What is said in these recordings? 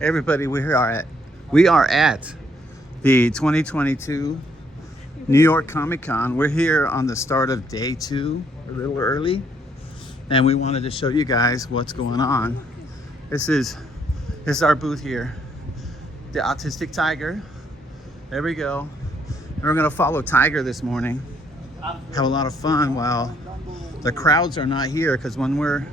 Everybody, we are at the 2022 New York Comic Con. We're here on the start of day 2, a little early, and we wanted to show you guys what's going on. This is our booth here, the Autistic Tiger. There we go. And we're gonna follow Tiger this morning, have a lot of fun while the crowds are not here, because when we're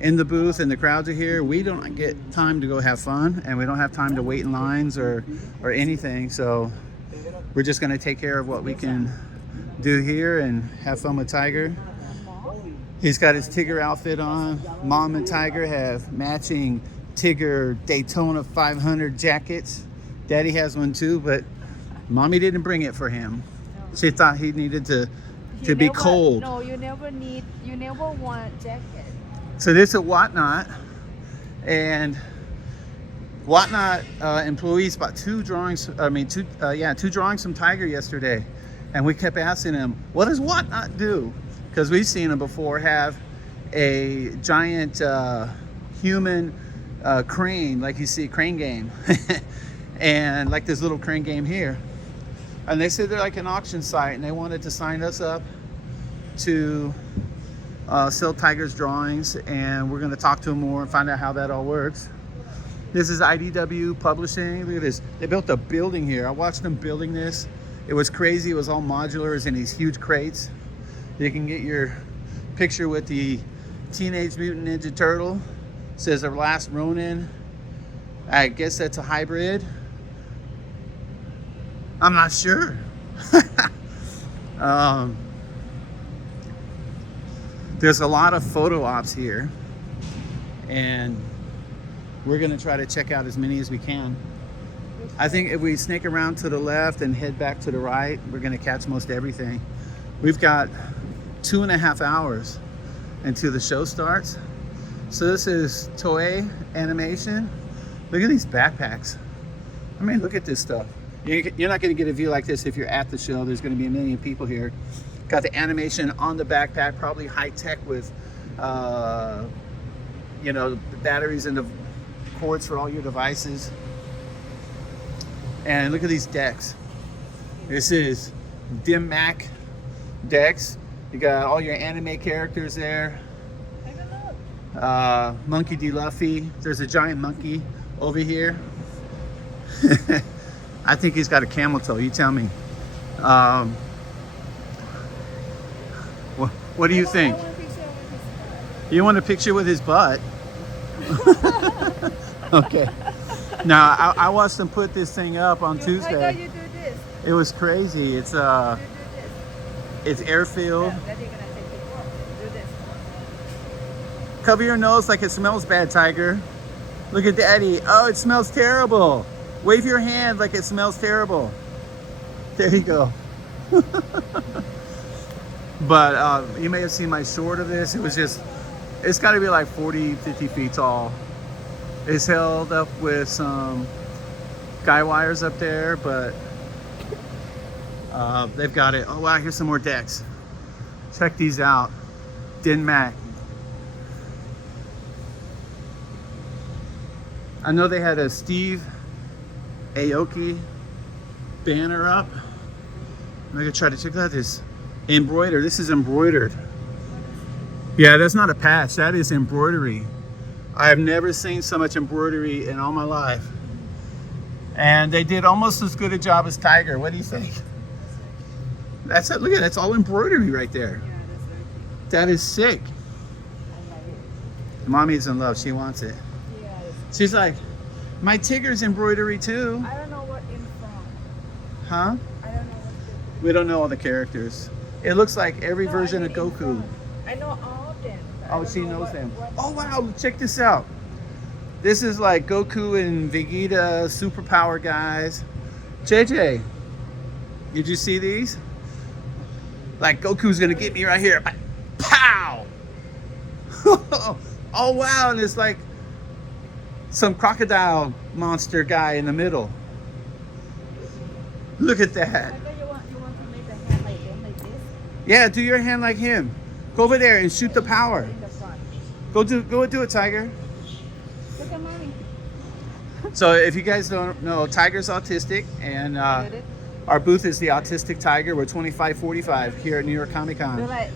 in the booth and the crowds are here, we don't get time to go have fun, and we don't have time to wait in lines or anything. So we're just going to take care of what we can do here and have fun with Tiger. He's got his Tigger outfit on. Mom and Tiger have matching Tigger Daytona 500 jackets. Daddy has one too, but Mommy didn't bring it for him. She thought he needed to be cold. No, you never want a jacket. So this is Whatnot, and Whatnot employees bought two drawings from Tiger yesterday, and we kept asking him, what does Whatnot do? Because we've seen him before have a giant human crane, like you see Crane Game, and like this little crane game here. And they said they're like an auction site, and they wanted to sign us up to sell Tiger's drawings, and we're going to talk to him more and find out how that all works. This is IDW Publishing. Look at this. They built a building here. I watched them building this. It was crazy. It was all modular. It was in these huge crates. You can get your picture with the Teenage Mutant Ninja Turtle. It says The Last Ronin. I guess that's a hybrid. I'm not sure. There's a lot of photo ops here, and we're gonna try to check out as many as we can. I think if we snake around to the left and head back to the right, we're gonna catch most everything. We've got 2.5 hours until the show starts. So this is Toei Animation. Look at these backpacks. I mean, look at this stuff. You're not gonna get a view like this if you're at the show. There's gonna be a million people here. Got the animation on the backpack, probably high tech with, the batteries and the cords for all your devices. And look at these decks. This is Dim Mak decks. You got all your anime characters there. Monkey D. Luffy. There's a giant monkey over here. I think he's got a camel toe. You tell me. What do you think? You want a picture with his butt? Okay. Now I watched them put this thing up on Tuesday. How you do this? It was crazy. It's air-filled. Cover your nose like it smells bad, Tiger. Look at Daddy. Oh, it smells terrible. Wave your hand like it smells terrible. There you go. But you may have seen my short of this. It's got to be like 40, 50 feet tall. It's held up with some guy wires up there, but they've got it. Oh wow, here's some more decks. Check these out. Din Mak. I know they had a Steve Aoki banner up. I'm gonna try to check out this. Embroidered. This is embroidered. Yeah, that's not a patch. That is embroidery. I have never seen so much embroidery in all my life. And they did almost as good a job as Tiger. What do you think? That's it. Look at that's all embroidery right there. That is sick. Mommy's in love. She wants it. She's like, my Tigger's embroidery too. I don't know what in front. Huh? I don't know what. We don't know all the characters. It looks like every version of Goku. I know all of them. Oh, she knows them. Oh wow, check this out. This is like Goku and Vegeta superpower guys. JJ, did you see these? Like Goku's gonna get me right here. Pow! Oh wow, and it's like some crocodile monster guy in the middle. Look at that. You want to make the hand like them, like this? Yeah, do your hand like him. Go over there and shoot the power. In the front. Go do it, Tiger. Look at mommy. So if you guys don't know, Tiger's autistic, and our booth is the Autistic Tiger. We're 2545 here at New York Comic They're Con. like,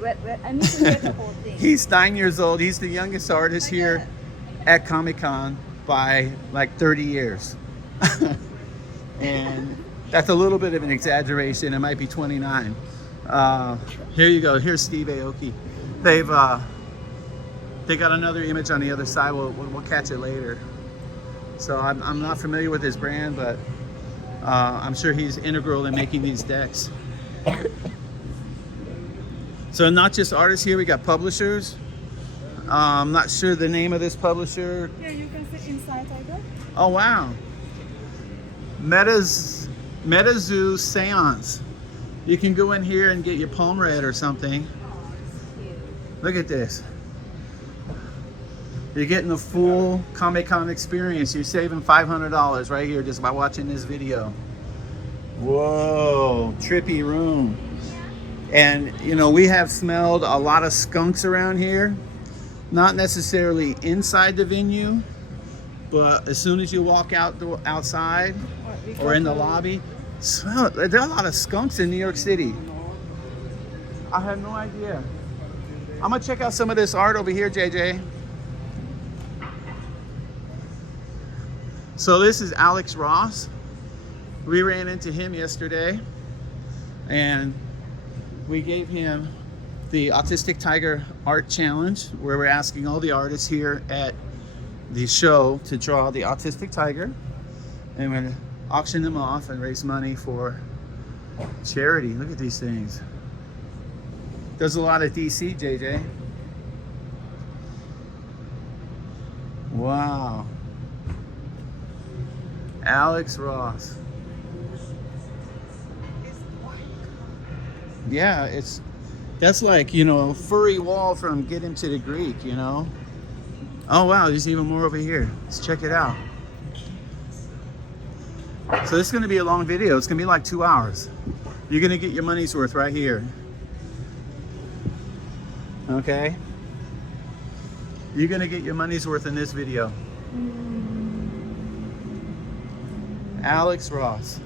wait, I need to get the whole thing. He's 9 years old. He's the youngest artist here at Comic Con by like 30 years. And that's a little bit of an exaggeration. It might be 29. Here you go. Here's Steve Aoki. They got another image on the other side. We'll catch it later. So I'm not familiar with his brand, but I'm sure he's integral in making these decks. So not just artists here, we got publishers. I'm not sure the name of this publisher. Here, you can sit inside, Tiger. Oh wow. MetaZoo Seance. You can go in here and get your palm read or something. Oh, it's cute. Look at this. You're getting the full Comic-Con experience. You're saving $500 right here just by watching this video. Whoa, trippy room. And you know, we have smelled a lot of skunks around here. Not necessarily inside the venue, but as soon as you walk outside or in the lobby, smell it. There are a lot of skunks in New York City. I had no idea. I'm gonna check out some of this art over here, JJ. So this is Alex Ross. We ran into him yesterday and we gave him the Autistic Tiger Art Challenge, where we're asking all the artists here at the show to draw the Autistic Tiger, and we're gonna auction them off and raise money for charity. Look at these things. There's a lot of DC, JJ. Wow. Alex Ross. Yeah, that's like, you know, furry wall from Get Him to the Greek, you know. Oh wow, there's even more over here. Let's check it out. So this is going to be a long video. It's going to be like 2 hours. You're going to get your money's worth right here. Okay? You're going to get your money's worth in this video. Alex Ross.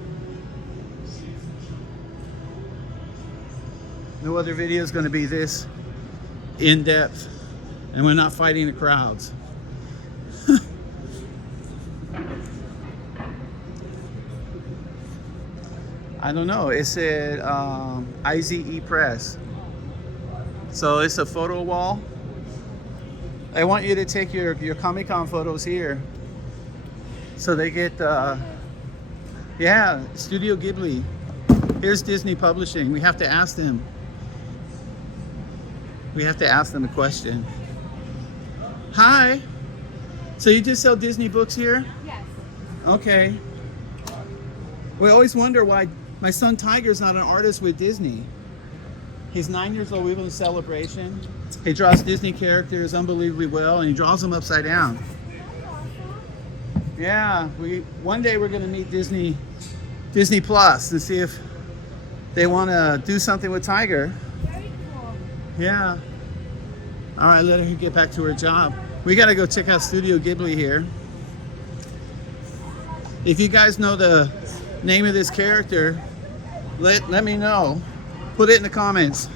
No other video is going to be this in depth, and we're not fighting the crowds. I don't know. It said IZE Press. So it's a photo wall. I want you to take your Comic-Con photos here. So they get, yeah, Studio Ghibli. Here's Disney Publishing. We have to ask them. We have to ask them a question. Hi. So you just sell Disney books here? Yes. Okay. We always wonder why my son Tiger's not an artist with Disney. He's 9 years old. We have a celebration. He draws Disney characters unbelievably well, and he draws them upside down. Yeah, one day we're going to meet Disney Plus and see if they want to do something with Tiger. Very cool. Yeah. All right, let her get back to her job. We got to go check out Studio Ghibli here. If you guys know the name of this character, let me know. Put it in the comments.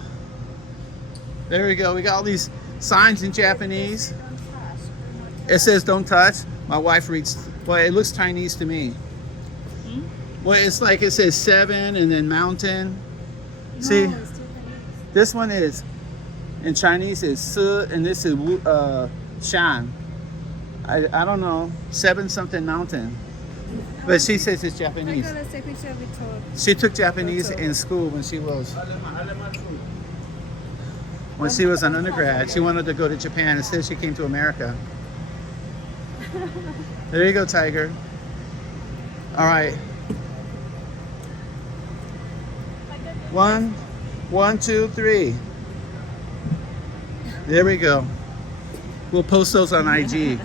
There we go. We got all these signs in Japanese. It says don't touch. My wife reads, well, it looks Chinese to me. Well, it's like it says 7 and then mountain. No, See, it's Japanese. this one is, in Chinese is Si, and this is Shan. I don't know, 7 something mountain. But she says it's I'm Japanese. gonna take a picture with her. She took Japanese in school when she was an undergrad. She wanted to go to Japan. Instead, she came to America. There you go, Tiger. All right. 1, 2, 3. There we go. We'll post those on IG.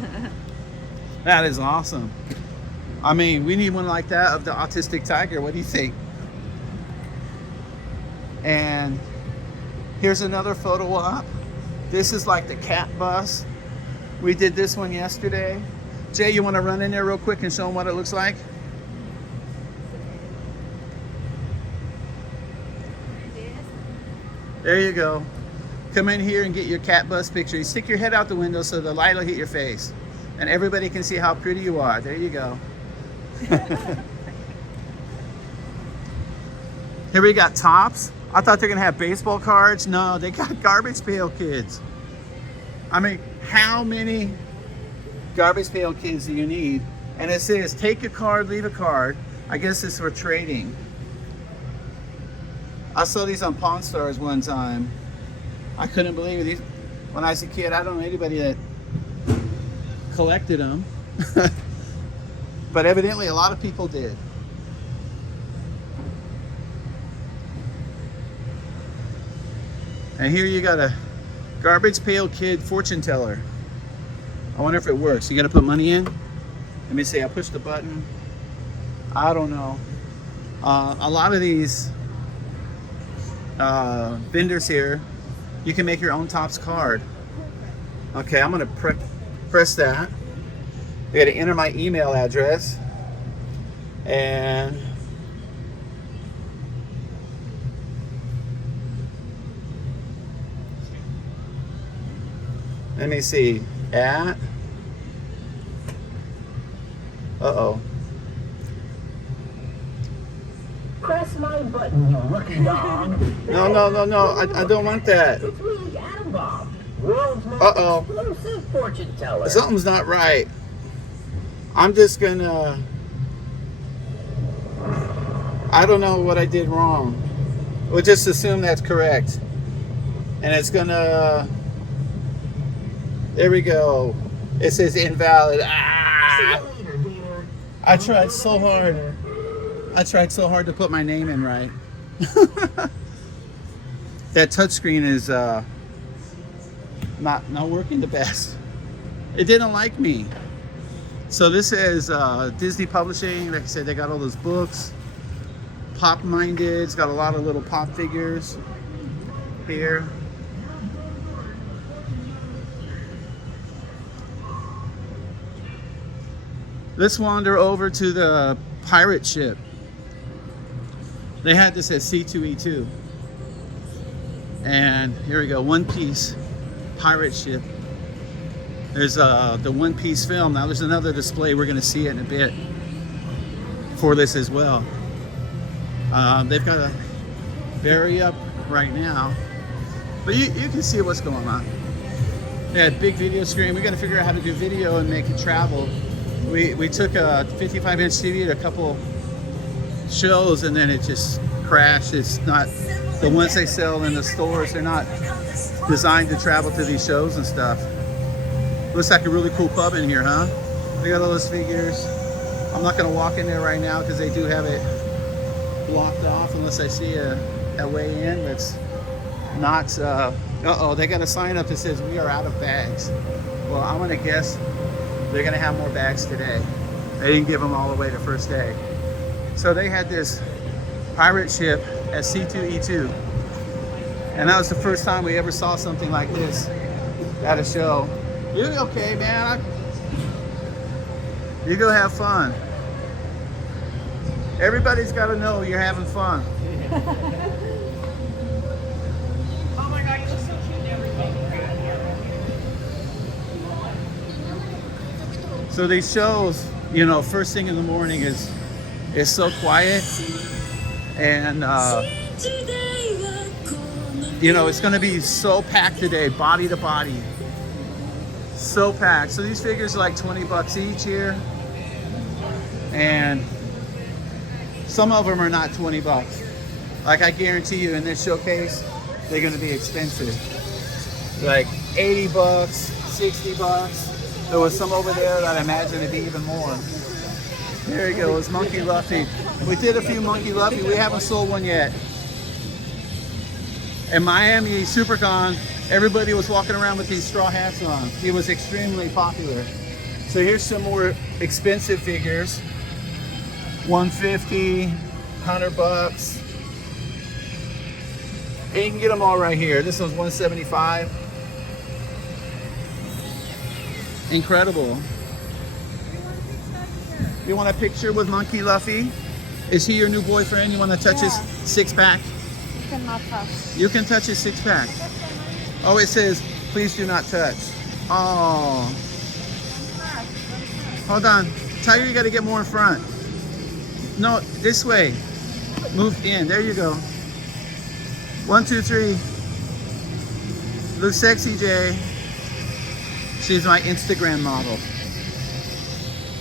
That is awesome. I mean, we need one like that of the Autistic Tiger. What do you think? And here's another photo op. This is like the cat bus. We did this one yesterday. Jay, you want to run in there real quick and show them what it looks like? There you go. Come in here and get your cat bus picture. You stick your head out the window so the light will hit your face. And everybody can see how pretty you are. There you go. Here we got tops. I thought they're gonna have baseball cards. No, they got garbage pail kids. I mean, how many garbage pail kids do you need? And it says, take a card, leave a card. I guess it's for trading. I saw these on Pawn Stars one time. I couldn't believe it. These, when I was a kid, I don't know anybody that collected them. But evidently a lot of people did. And here you got a garbage pail kid fortune teller. I wonder if it works. You gotta put money in. Let me see, I push the button. I don't know. A lot of these vendors here, you can make your own Topps card. Okay, I'm gonna press that. You gotta enter my email address. And let me see, at, uh-oh. Press my button, you lucky dog. No, I don't want that. It's me, Adam Bob, world's most Uh-oh. explosive fortune teller. Something's not right. I'm just gonna, I don't know what I did wrong. We'll just assume that's correct. And it's gonna, there we go. It says invalid. Ah! See you later, dear. I tried so hard. I tried so hard to put my name in right. That touchscreen is not working the best. It didn't like me. So this is Disney Publishing. Like I said, they got all those books. Pop Minded. It's got a lot of little pop figures here. Let's wander over to the pirate ship. They had this at C2E2. And here we go, One Piece pirate ship. There's the One Piece film. Now there's another display. We're gonna see it in a bit for this as well. They've got a berry up right now, but you can see what's going on. They had big video screen. We got to figure out how to do video and make it travel. We took a 55-inch TV to a couple shows and then it just crashed. It's not, the ones they sell in the stores, they're not designed to travel to these shows and stuff. Looks like a really cool pub in here, huh? They got all those figures. I'm not gonna walk in there right now because they do have it blocked off unless I see a way in that's not, uh-oh, they got a sign up that says we are out of bags. Well, I'm gonna guess they're gonna have more bags today. They didn't give them all away the first day. So they had this pirate ship at C2E2. And that was the first time we ever saw something like this at a show. You okay, man? You go have fun. Everybody's got to know you're having fun. Oh my God, you look so cute and everything. So these shows, you know, first thing in the morning is so quiet, and you know, it's going to be so packed today, body to body, so packed. So these figures are like 20 bucks each here, and some of them are not 20 bucks. Like I guarantee you in this showcase, they're going to be expensive, like 80 bucks, 60 bucks. There was some over there that I imagine it'd be even more. There he goes, Monkey Luffy. We did a few Monkey Luffy. We haven't sold one yet. In Miami SuperCon, everybody was walking around with these straw hats on. He was extremely popular. So here's some more expensive figures. 150, 100 bucks. And you can get them all right here. This one's 175. Incredible. You want a picture with Monkey Luffy? Is he your new boyfriend? You want to touch his six-pack? You cannot touch. You can touch his six-pack. Oh, it says, please do not touch. Oh. Hold on. Tiger, you got to get more in front. No, this way. Move in. There you go. 1, 2, 3. Look sexy, Jay. She's my Instagram model.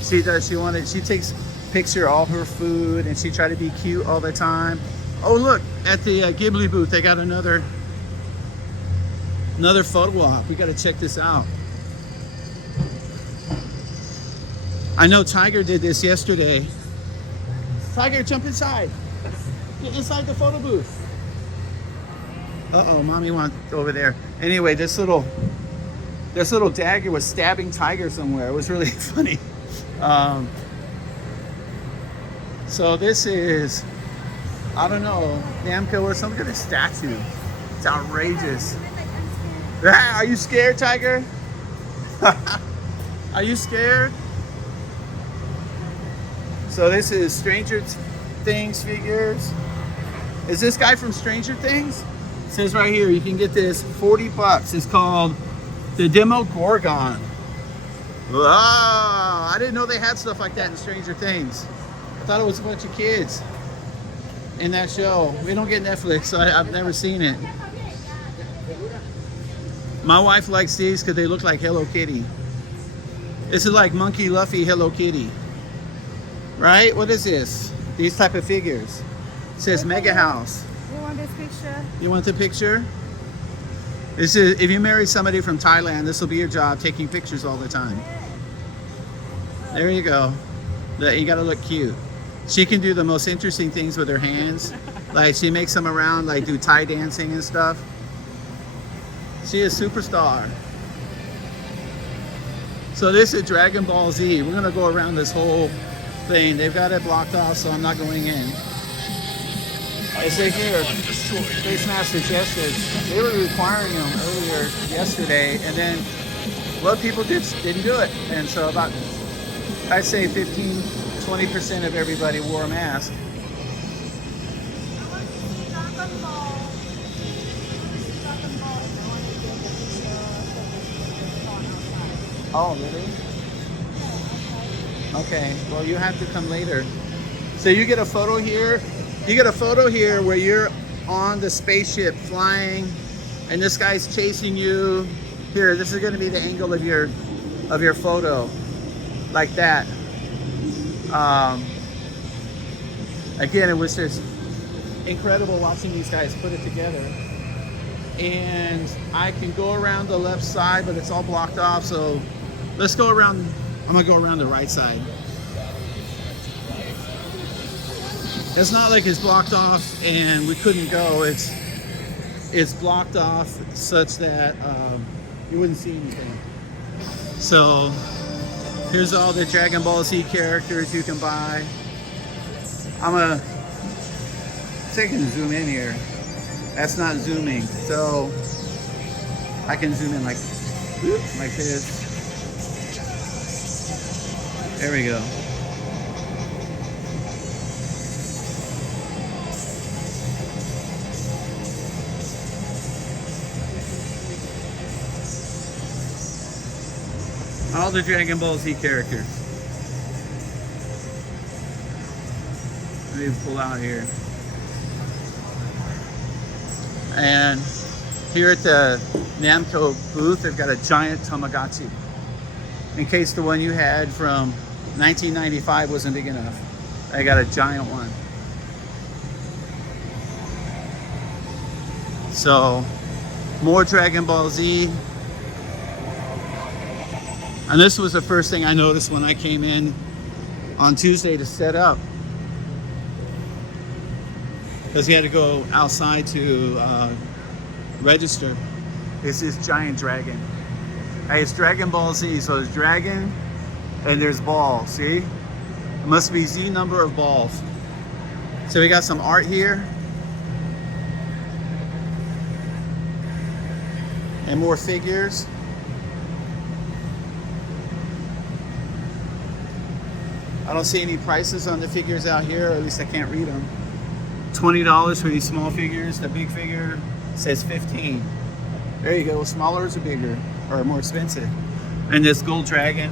She does. She takes picture of all her food, and she try to be cute all the time. Oh, look at the Ghibli booth. They got another photo op. We got to check this out. I know Tiger did this yesterday. Tiger, jump inside. Get inside the photo booth. Uh-oh, mommy wants over there. Anyway, this little dagger was stabbing Tiger somewhere. It was really funny. So this is, I don't know, Namco or some kind of statue. It's outrageous. Ah, are you scared, Tiger? Are you scared? So this is Stranger Things figures. Is this guy from Stranger Things? It says right here, you can get this 40 bucks. It's called the Demo Gorgon. Wow, I didn't know they had stuff like that in Stranger Things. I thought it was a bunch of kids in that show. We don't get Netflix, so I've never seen it. My wife likes these because they look like Hello Kitty. This is like Monkey Luffy Hello Kitty. Right? What is this? These type of figures. It says Mega House. You want this picture? You want the picture? This is, if you marry somebody from Thailand, this will be your job, taking pictures all the time. There you go. You gotta look cute. She can do the most interesting things with her hands. Like she makes them around, like do Thai dancing and stuff. She is a superstar. So this is Dragon Ball Z. We're gonna go around this whole thing. They've got it blocked off, so I'm not going in. I say here, Space Master suggested they were requiring them earlier yesterday, and then people didn't do it. And so about, I'd say 15-20% of everybody wore a mask. Oh, really? Okay, well, you have to come later. So you get a photo here. You get a photo here where you're on the spaceship flying, and this guy's chasing you. Here, this is going to be the angle of your photo, like that. Again, it was just incredible watching these guys put it together. And I can go around the left side, but it's all blocked off. So let's go around. I'm gonna go around the right side. It's not like it's blocked off and we couldn't go. It's blocked off such that you wouldn't see anything. So here's all the Dragon Ball Z characters you can buy. I'm gonna take and zoom in here. That's not zooming, so I can zoom in like this. There we go. All the Dragon Ball Z characters. Let me pull out here. And here at the Namco booth, they've got a giant Tamagotchi. In case the one you had from 1995 wasn't big enough, I got a giant one. So, more Dragon Ball Z. And this was the first thing I noticed when I came in on Tuesday to set up. Because he had to go outside to register. It's this giant dragon. Hey, it's Dragon Ball Z, so there's dragon and there's ball, see? It must be Z number of balls. So we got some art here. And more figures. I don't see any prices on the figures out here, or at least I can't read them. $20 for these small figures. The big figure says 15. There you go. Smaller or bigger, or more expensive. And this gold dragon,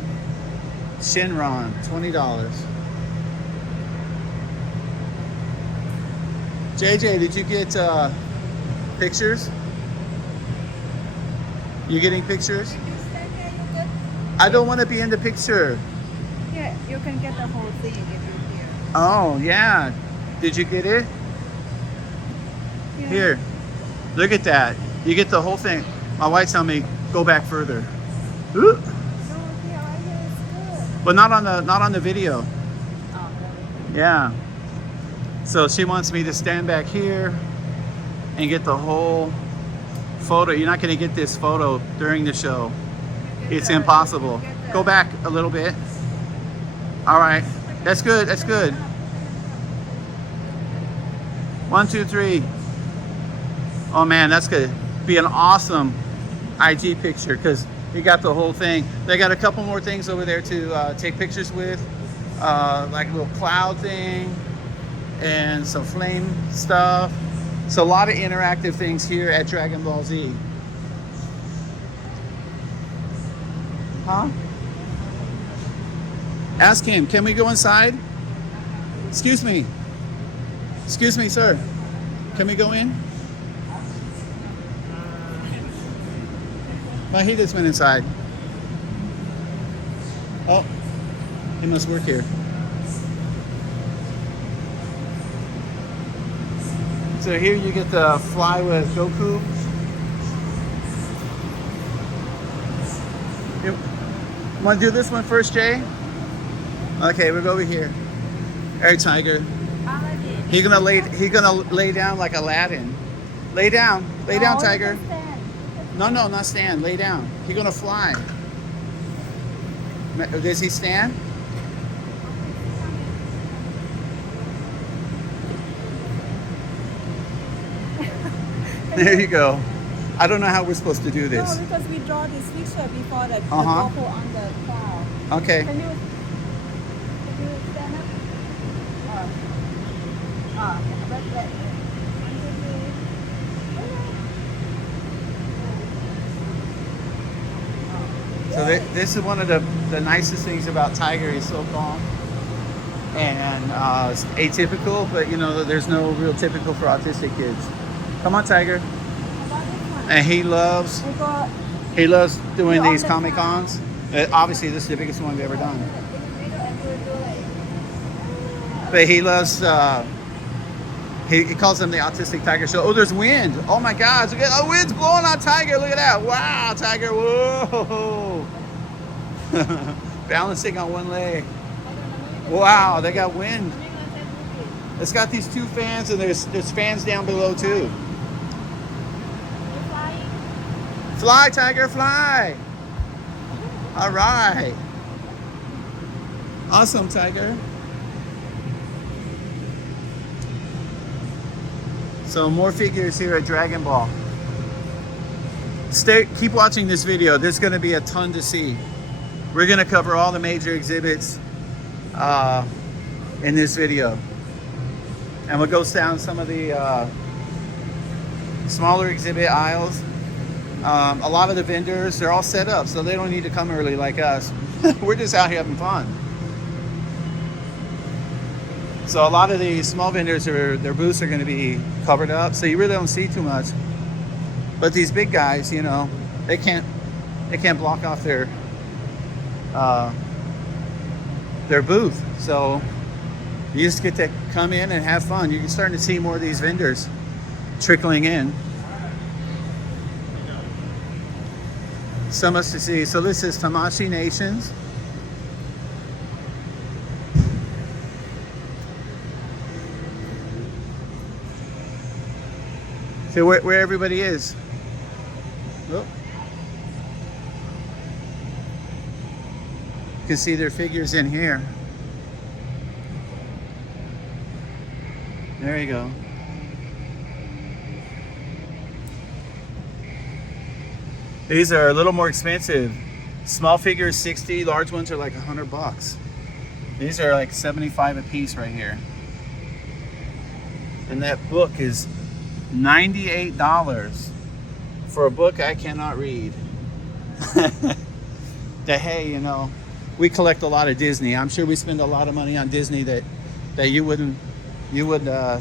Shinron, $20. JJ, did you get pictures? You getting pictures? I don't want to be in the picture. Yeah, you can get the whole thing if you're here. Oh, yeah. Did you get it? Yeah. Here. Look at that. You get the whole thing. My wife told me, go back further. Ooh. No, yeah, right here is good. But not on the video. Oh, really? Yeah. So she wants me to stand back here and get the whole photo. You're not going to get this photo during the show. It's impossible. Go back a little bit. All right. That's good. That's good. 1, 2, 3. Oh man, that's gonna be an awesome IG picture because you got the whole thing. They got a couple more things over there to take pictures with, like a little cloud thing and some flame stuff. So a lot of interactive things here at Dragon Ball Z. Huh? Ask him, can we go inside? Excuse me. Excuse me, sir. Can we go in? Oh, he just went inside. Oh, he must work here. So here you get to fly with Goku. You want to do this one first, Jay? Okay, we'll go over here. All right, Tiger. He's gonna lay down like Aladdin. Lay down, Tiger. No, not stand. Lay down. He's gonna fly. Does he stand? There you go. I don't know how we're supposed to do this. No, because we draw this picture before the Uh-huh. Goku on the cloud. Okay. Can you stand up? That. So this is one of the nicest things about Tiger. He's so calm and it's atypical, but you know there's no real typical for autistic kids. Come on, Tiger. And he loves doing these Comic Cons. Obviously, this is the biggest one we've ever done. But he loves. He calls them the Autistic Tiger Show. Oh, there's wind. Oh my gosh. Look at the wind's blowing on Tiger. Look at that. Wow, Tiger. Whoa. Balancing on one leg. Wow, they got wind. It's got these 2 fans and there's fans down below too. Fly, Tiger, fly. All right. Awesome, Tiger. So more figures here at Dragon Ball. Keep watching this video. There's going to be a ton to see. We're going to cover all the major exhibits in this video. And we'll go down some of the smaller exhibit aisles. A lot of the vendors, they're all set up, so they don't need to come early like us. We're just out here having fun. So a lot of the small vendors, their booths are going to be covered up, so you really don't see too much. But these big guys, you know, they can't block off their booth. So you just get to come in and have fun. You're starting to see more of these vendors trickling in. So much to see. So this is Tamashii Nations. So where everybody is. Oh. You can see their figures in here. There you go. These are a little more expensive. Small figures 60, large ones are like $100. These are like 75 a piece right here. And that book is $98 for a book I cannot read. That, hey, you know, we collect a lot of Disney. I'm sure we spend a lot of money on Disney that you would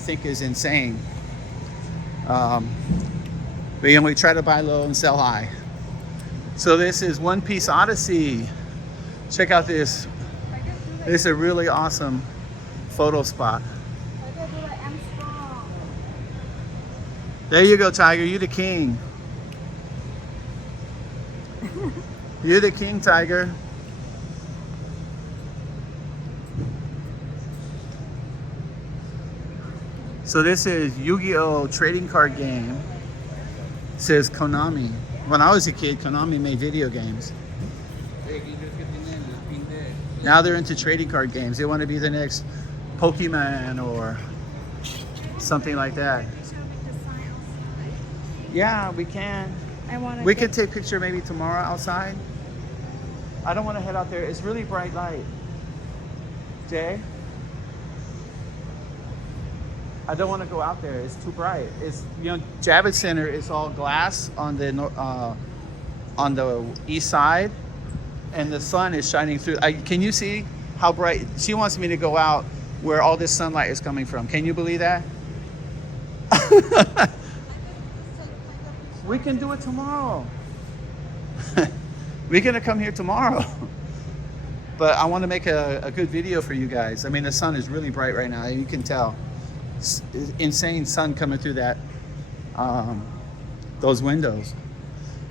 think is insane. But you know, we try to buy low and sell high. So this is One Piece Odyssey. Check out this. This is a really awesome photo spot. There you go, Tiger. You the king. You're the king, Tiger. So this is Yu-Gi-Oh! Trading card game. It says Konami. When I was a kid, Konami made video games. Now they're into trading card games. They want to be the next Pokemon or something like that. Yeah, we can. We could take a picture maybe tomorrow outside. I don't want to head out there. It's really bright light. Jay? I don't want to go out there. It's too bright. It's, you know, Javits Center is all glass on the east side, and the sun is shining through. Can you see how bright? She wants me to go out where all this sunlight is coming from. Can you believe that? We can do it tomorrow. We're gonna come here tomorrow. But I want to make a good video for you guys. I mean, the sun is really bright right now. You can tell. It's insane sun coming through that those windows.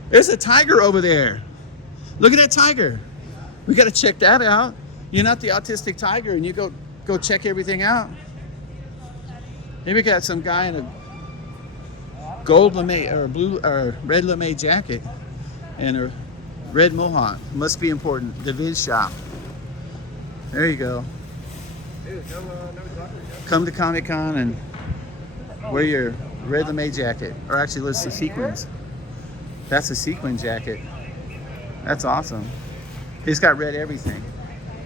There's a tiger over there. Look at that tiger. We got to check that out. You're not the Autistic Tiger, and you go check everything out. Maybe we got some guy in a gold lame or blue or red lame jacket and a red mohawk. Must be important. The Viz shop. There you go. Come to Comic-Con and wear your red lame jacket. Or actually, let's the sequins. That's a sequin jacket. That's awesome. He's got red everything.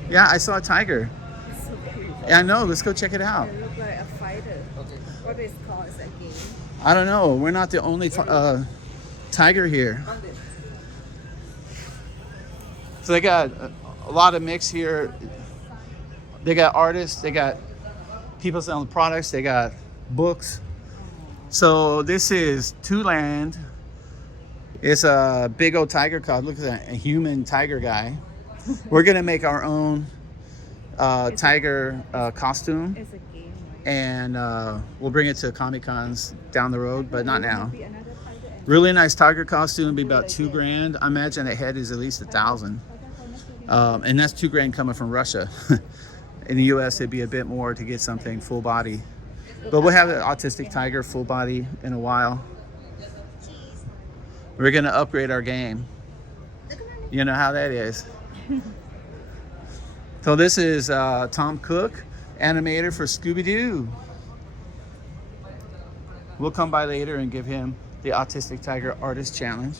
Yeah, I saw a tiger. So cute. Yeah, I know. Let's go check it out. It looks like a fighter. What is called is a game. I don't know. We're not the only tiger here. So they got a lot of mix here. They got artists. They got people selling products. They got books. So this is Two Land. It's a big old tiger cod. Look at that, a human tiger guy. We're gonna make our own tiger costume. It's a game. And we'll bring it to Comic-Cons down the road, but not now. Really nice tiger costume, be about $2,000. I imagine a head is at least $1,000. And that's $2,000 coming from Russia. In the US, it'd be a bit more to get something full body. But we'll have an Autistic Tiger full body in a while. We're gonna upgrade our game. You know how that is. So this is Tom Cook, animator for Scooby-Doo. We'll come by later and give him the Autistic Tiger Artist Challenge.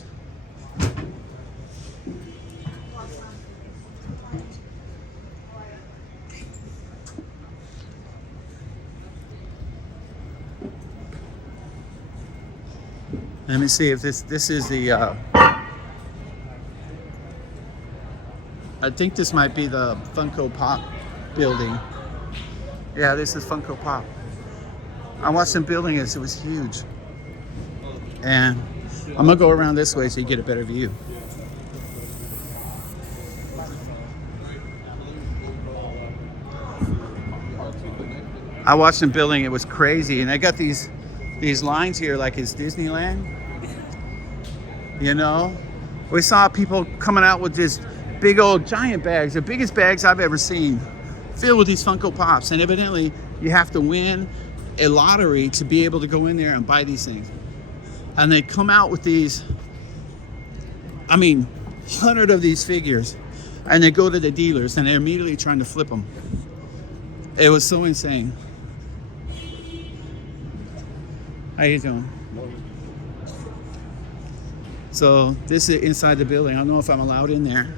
Let me see if this is the I think this might be the Funko Pop building. Yeah, this is Funko Pop. I watched them building this, it was huge. And I'm gonna go around this way so you get a better view. I watched them building, it was crazy. And I got these lines here like it's Disneyland. You know? We saw people coming out with this big old giant bags, the biggest bags I've ever seen, filled with these Funko Pops. And evidently you have to win a lottery to be able to go in there and buy these things. And they come out with these, 100 of these figures, and they go to the dealers and they're immediately trying to flip them. It was so insane. How you doing? So this is inside the building. I don't know if I'm allowed in there.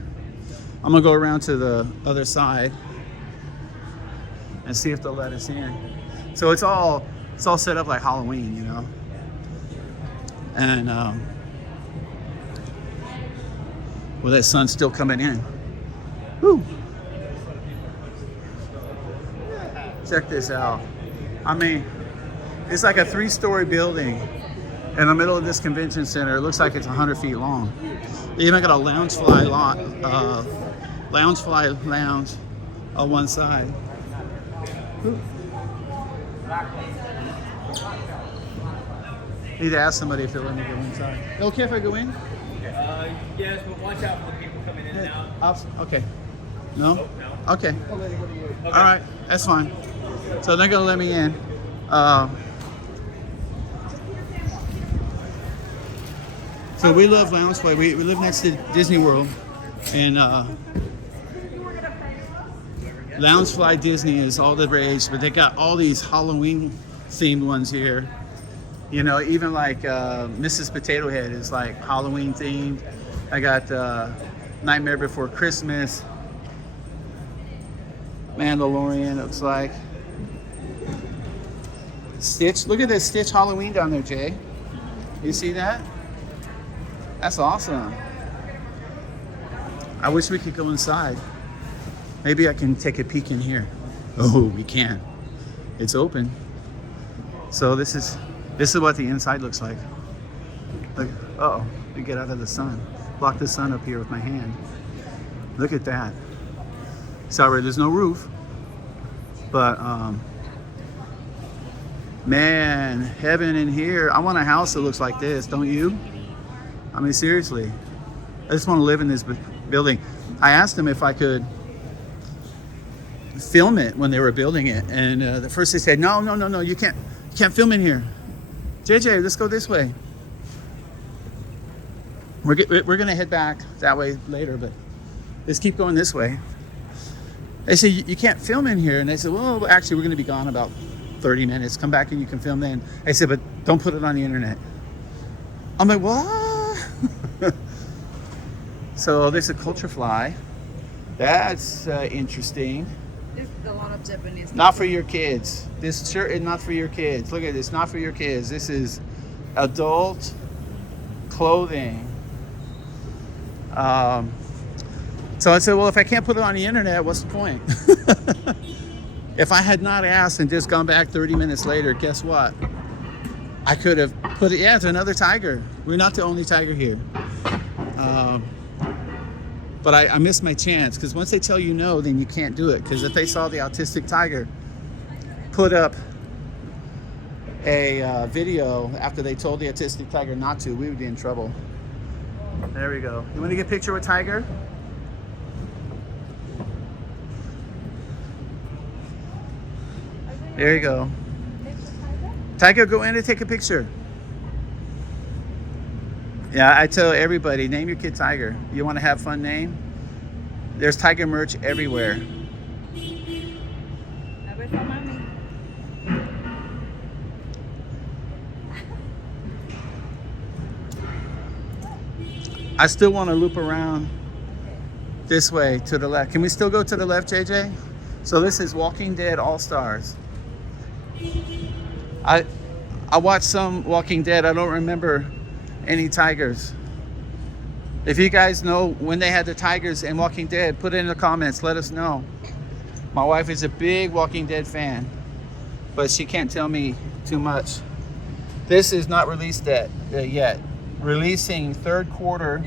I'm gonna go around to the other side. and see if they'll let us in. So it's all set up like Halloween, you know. And well, that sun's still coming in. Woo! Check this out. I mean, it's like a 3-story building in the middle of this convention center. It looks like it's 100 feet long. They even got a lounge-fly lounge on one side. Ooh. Need to ask somebody if they'll let me go inside. Okay if I go in? Yes, but watch out for the people coming in and out. Okay. No? No. Okay. All right. That's fine. So they're gonna let me in. So we love Loungefly. We live next to Disney World, and Loungefly Disney is all the rage. But they got all these Halloween themed ones here. You know, even like Mrs. Potato Head is like Halloween themed. I got Nightmare Before Christmas. Mandalorian looks like. Stitch. Look at this Stitch Halloween down there, Jay. You see that? That's awesome. I wish we could go inside. Maybe I can take a peek in here. Oh, we can. It's open. So this is what the inside looks like. Look, uh-oh, we get out of the sun. Block the sun up here with my hand. Look at that. Sorry, there's no roof. But man, heaven in here. I want a house that looks like this, don't you? I mean, seriously. I just want to live in this building. I asked them if I could film it when they were building it, and the first they said, no, you can't film in here. JJ, let's go this way. We're gonna head back that way later, but let's keep going this way. They said, you can't film in here, and they said, well, actually, we're gonna be gone about 30 minutes. Come back and you can film then. I said, but don't put it on the internet. I'm like, what? So there's a culture fly. That's interesting. There's a lot of Japanese. Not for your kids. This shirt is not for your kids. Look at this, not for your kids. This is adult clothing. So I said, well, if I can't put it on the internet, what's the point? If I had not asked and just gone back 30 minutes later, guess what? I could have put it, yeah, it's another tiger. We're not the only tiger here. But I missed my chance, because once they tell you no, then you can't do it. Because if they saw the Autistic Tiger put up a video after they told the Autistic Tiger not to, we would be in trouble. There we go. You want to get a picture with Tiger? There you go. Tiger, go in and take a picture. Yeah, I tell everybody, name your kid Tiger. You want to have fun name? There's Tiger merch everywhere. I still want to loop around this way to the left. Can we still go to the left, JJ? So this is Walking Dead All-Stars. I watched some Walking Dead. I don't remember any tigers. If you guys know when they had the tigers in Walking Dead, put it in the comments. Let us know. My wife is a big Walking Dead fan, but she can't tell me too much. This is not released yet. Releasing third quarter.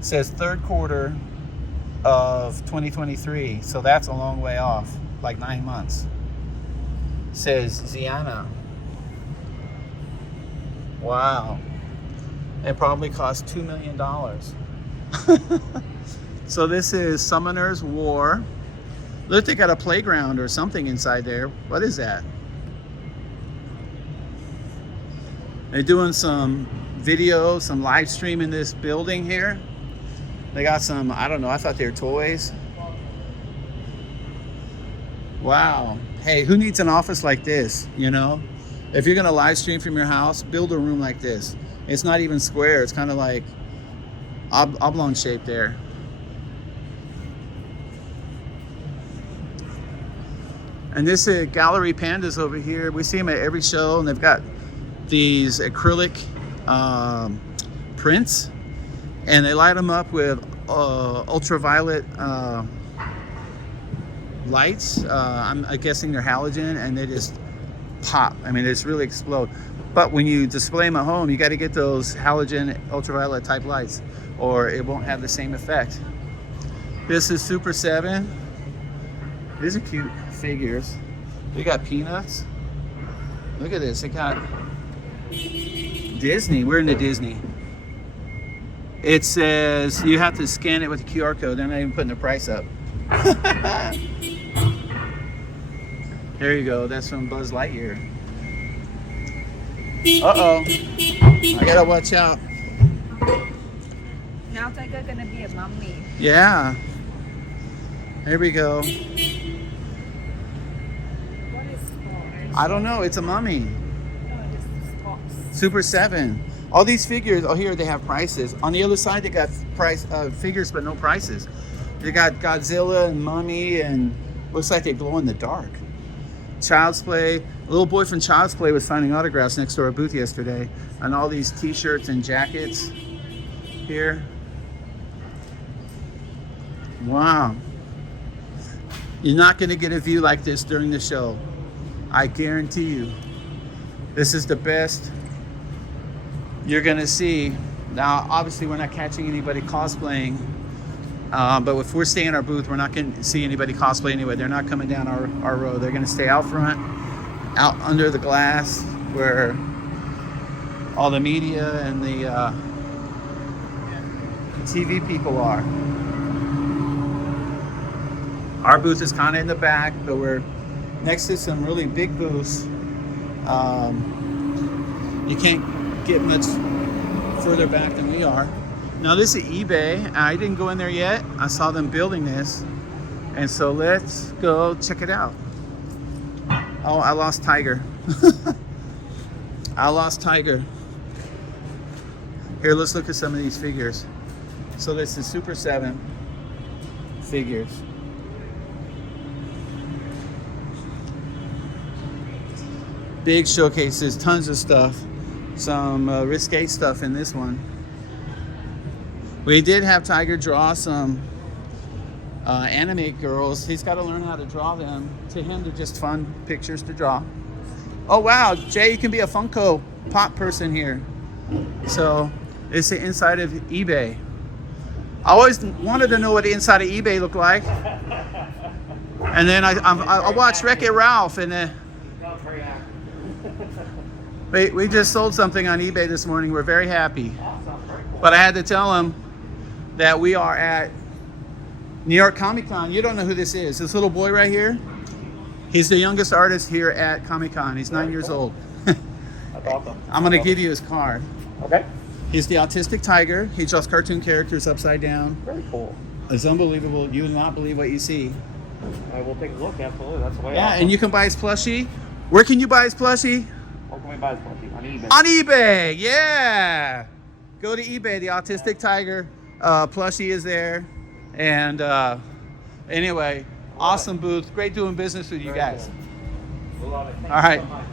Says third quarter of 2023. So that's a long way off, like 9 months. Says Ziana. Wow. It probably cost $2 million. So this is Summoner's War. Look, they got a playground or something inside there. What is that? They're doing some video, some live stream in this building here. They got some, I don't know, I thought they were toys. Wow. Hey, who needs an office like this, you know? If you're gonna live stream from your house, build a room like this. It's not even square, it's kind of like oblong shape there. And this is Gallery Pandas over here. We see them at every show, and they've got these acrylic prints, and they light them up with ultraviolet lights. I'm guessing they're halogen, and they just pop. I mean, they just really explode. But when you display them at home, you got to get those halogen ultraviolet type lights, or it won't have the same effect. This is Super 7. These are cute figures. They got Peanuts. Look at this. They got Disney. We're in the Disney. It says you have to scan it with a QR code. They're not even putting the price up. There you go. That's from Buzz Lightyear. Uh-oh. I gotta watch out. Now Tiger gonna be a mummy. Yeah. There we go. What is for? I don't know. It's a mummy. Oh, this is box. Super 7. All these figures, oh, here they have prices. On the other side, they got figures, but no prices. They got Godzilla and Mummy, and looks like they glow in the dark. Child's Play. A little boy from Child's Play was signing autographs next to our booth yesterday. And all these t-shirts and jackets here. Wow. You're not going to get a view like this during the show. I guarantee you. This is the best you're going to see. Now, obviously, we're not catching anybody cosplaying. But if we're staying in our booth, we're not going to see anybody cosplay anyway. They're not coming down our road. They're going to stay out front, out under the glass, where all the media and the TV people are. Our booth is kind of in the back, but we're next to some really big booths. You can't get much further back than we are. Now this is eBay. I didn't go in there yet. I saw them building this. And so let's go check it out. Oh, I lost Tiger. I lost Tiger. Here, let's look at some of these figures. So this is Super 7 figures. Big showcases, tons of stuff. Some risque stuff in this one. We did have Tiger draw some anime girls. He's got to learn how to draw them. To him, they're just fun pictures to draw. Oh wow, Jay, you can be a Funko Pop person here. So it's the inside of eBay. I always wanted to know what the inside of eBay looked like. And then I watched Wreck-It Ralph, and we just sold something on eBay this morning. We're very happy. But I had to tell him that we are at New York Comic Con. You don't know who this is. This little boy right here, he's the youngest artist here at Comic Con. He's 9 years old. That's awesome. I'm going to give you his card. Okay. He's the Autistic Tiger. He draws cartoon characters upside down. Very cool. It's unbelievable. You will not believe what you see. I will take a look. Absolutely. That's the way. Yeah, awesome. and you can buy his plushie. Where can you buy his plushie? How can we buy this one? On eBay. On eBay, yeah. Go to eBay. The Autistic Tiger plushie is there. And anyway, awesome booth. Great doing business with you guys. Cool. Love it. Thank All right. you so much.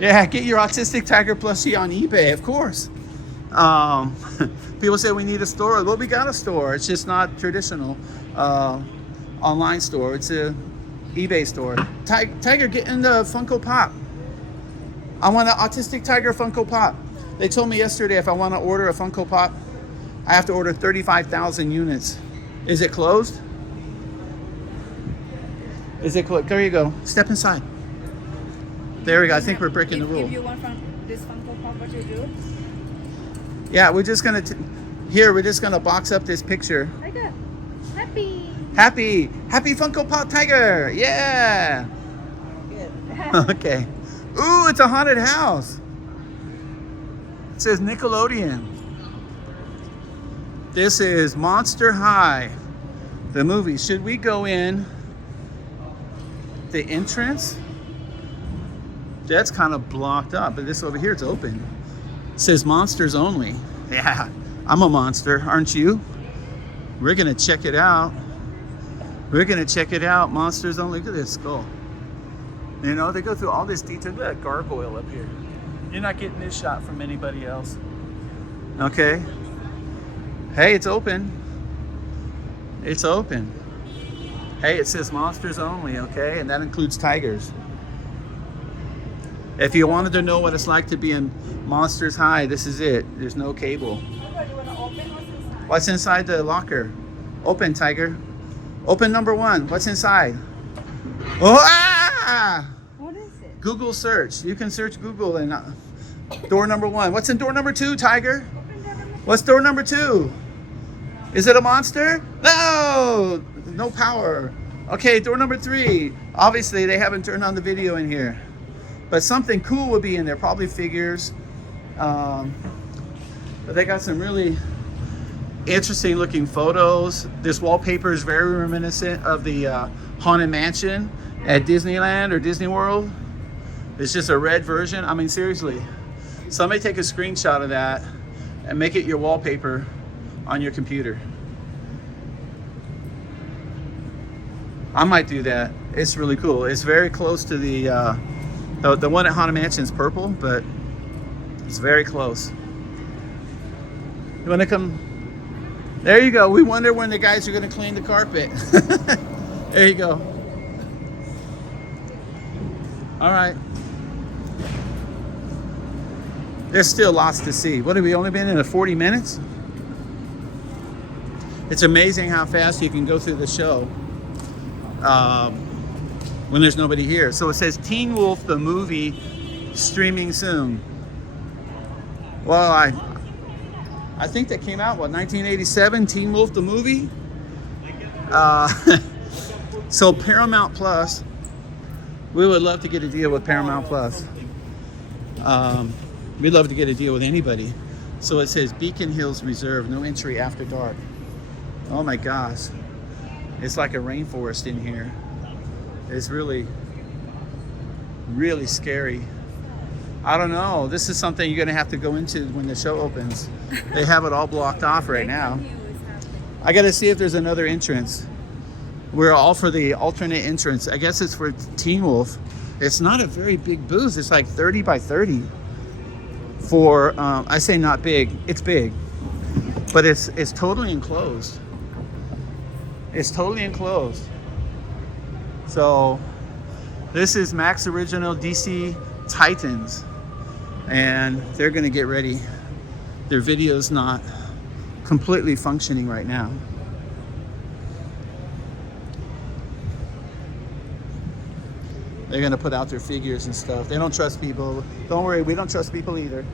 Yeah, get your Autistic Tiger plushie on eBay, of course. People say we need a store. Well, we got a store. It's just not traditional online store. It's a eBay store. Tiger, get in the Funko Pop. I want an Autistic Tiger Funko Pop. They told me yesterday if I want to order a Funko Pop, I have to order 35,000 units. Is it closed? Is it closed? There you go. Step inside. There we go. I think we're breaking the rule. If you want from this Funko Pop, what you do? Yeah, we're just gonna we're just gonna box up this picture. Tiger, happy. Happy Funko Pop Tiger. Yeah. Good. Okay. Ooh, it's a haunted house. It says Nickelodeon. This is Monster High, the movie. Should we go in the entrance? That's kind of blocked up, but this over here, it's open. It says monsters only. Yeah, I'm a monster, aren't you? We're gonna check it out. We're gonna check it out. Monsters only. Look at this skull. You know, they go through all this detail. Look at that gargoyle up here. You're not getting this shot from anybody else. Okay. Hey, it's open. It's open. Hey, it says monsters only, okay? And that includes tigers. If you wanted to know what it's like to be in Monsters High, this is it. There's no cable. You want to open? What's inside? What's inside the locker? Open, Tiger. Open number 1. What's inside? Oh, ah! What is it? Google search. You can search Google and door number 1. What's in door number 2, Tiger? What's door number 2? Is it a monster? No! No power. Okay, door number 3. Obviously, they haven't turned on the video in here. But something cool would be in there. Probably figures. But they got some really interesting looking photos. This wallpaper is very reminiscent of the Haunted Mansion at Disneyland or Disney World. It's just a red version. I mean, seriously. Somebody take a screenshot of that and make it your wallpaper on your computer. I might do that. It's really cool. It's very close to the one at Haunted Mansion is purple, but it's very close. You want to come? There you go. We wonder when the guys are going to clean the carpet. There you go. All right. There's still lots to see. What have we only been in 40 minutes? It's amazing how fast you can go through the show when there's nobody here. So it says Teen Wolf the movie streaming soon. Well, I think that came out, what, 1987, Teen Wolf the movie? So Paramount Plus, we would love to get a deal with Paramount Plus. We'd love to get a deal with anybody. So it says Beacon Hills Reserve, no entry after dark. Oh my gosh. It's like a rainforest in here. It's really, really scary. I don't know. This is something you're going to have to go into when the show opens. They have it all blocked off right now. I got to see if there's another entrance. We're all for the alternate entrance. I guess it's for Teen Wolf. It's not a very big booth. It's like 30 by 30. For, I say not big. It's big. But it's totally enclosed. It's totally enclosed. So this is Max Original DC Titans. And they're going to get ready. Their video's not completely functioning right now. They're going to put out their figures and stuff. They don't trust people. Don't worry, we don't trust people either.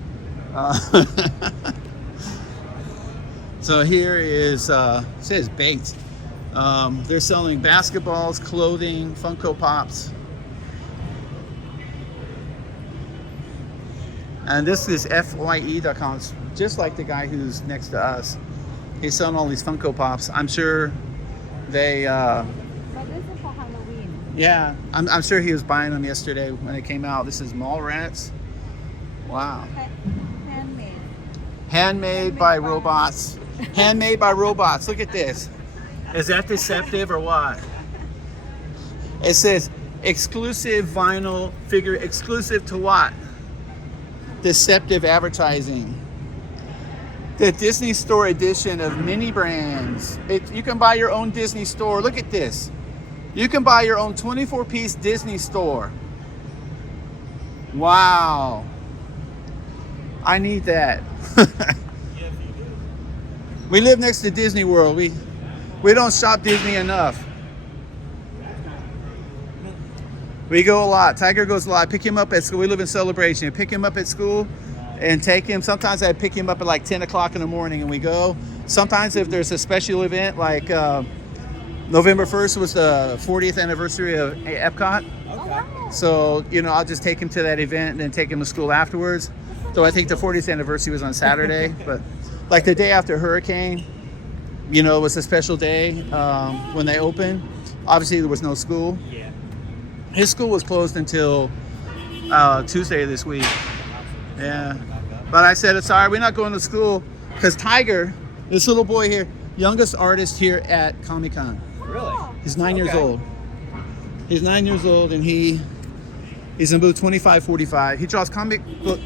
So here is, it says bait. They're selling basketballs, clothing, Funko Pops. And this is FYE.com. It's just like the guy who's next to us. He's selling all these Funko Pops. I'm sure they... But this is for Halloween. Yeah, I'm sure he was buying them yesterday when they came out. This is Mall Rats. Wow. Handmade. Handmade by robots. Handmade by robots. Look at this. Is that deceptive or what? It says exclusive vinyl figure. Exclusive to what? Deceptive advertising. The Disney Store edition of mini brands. You can buy your own Disney Store. Look at this. You can buy your own 24-piece Disney Store. Wow. I need that. We live next to Disney World. We don't shop Disney enough. We go a lot. Tiger goes a lot. I pick him up at school. We live in Celebration. I pick him up at school and take him. Sometimes I pick him up at like 10 o'clock in the morning and we go. Sometimes if there's a special event like November 1st was the 40th anniversary of Epcot. Okay. So, you know, I'll just take him to that event and then take him to school afterwards. So I think the 40th anniversary was on Saturday. But like the day after Hurricane, you know, it was a special day when they opened. Obviously, there was no school. Yeah. His school was closed until Tuesday of this week. Yeah. But I said, sorry, we're not going to school. Because Tiger, this little boy here, youngest artist here at Comic-Con. Really? He's 9 years old. He's 9 years old, and he's in booth 2545. He draws comic book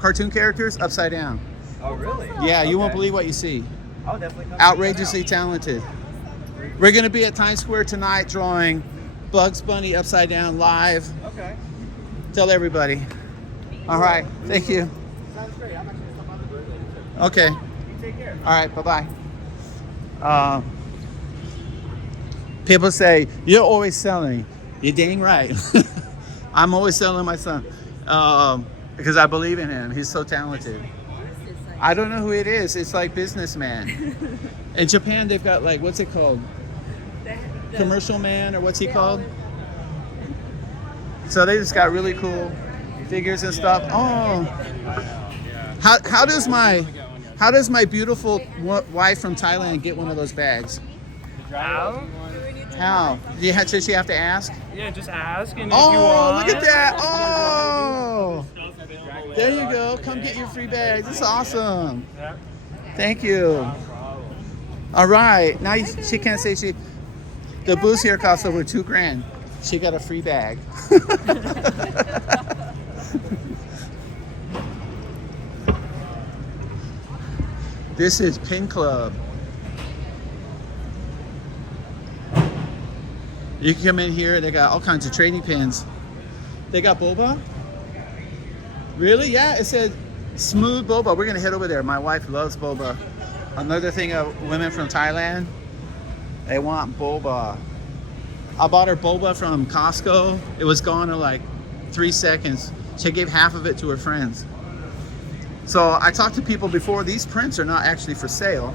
cartoon characters upside down. Oh, really? Yeah, you won't Okay. believe what you see. I'll definitely come. Outrageously talented. We're gonna be at Times Square tonight drawing Bugs Bunny upside down live. Okay. Tell everybody. All right, thank you. Sounds great. I'm actually gonna stop by the booth later. Okay, You take care. all right, bye-bye. People say, you're always selling. You're dang right. I'm always selling my son because I believe in him. He's so talented. I don't know who it is. It's like businessman. In Japan, they've got like, what's it called? Commercial man, or what's he called? So they just got really cool figures and stuff. Oh, how does my beautiful wife from Thailand get one of those bags? How? How? Does she have to ask? Yeah, just ask. And if you Oh, want, look at that! Oh, there you go. Come get your free bags. It's awesome. Yeah. Thank you. All right. Now she can't say she. The booze here costs over $2,000. She got a free bag. This is Pin Club. You can come in here. They got all kinds of trading pins. They got boba. Really? Yeah. It said smooth boba. We're gonna head over there. My wife loves boba. Another thing of women from Thailand, they want boba. I bought her boba from Costco. It was gone in like 3 seconds. She gave half of it to her friends. So I talked to people before. These prints are not actually for sale.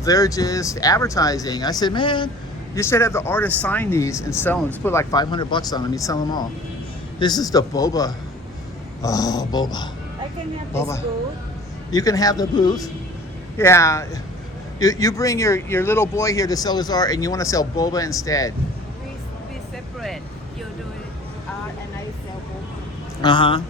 They're just advertising. I said, man, you should have the artist sign these and sell them. Just put like $500 on them. You sell them all. This is the boba. Oh, boba. I can have Boba. this food. You can have the booth. Yeah. You bring your little boy here to sell his art, and you want to sell boba instead. We separate. You do it art and I sell both. Uh-huh.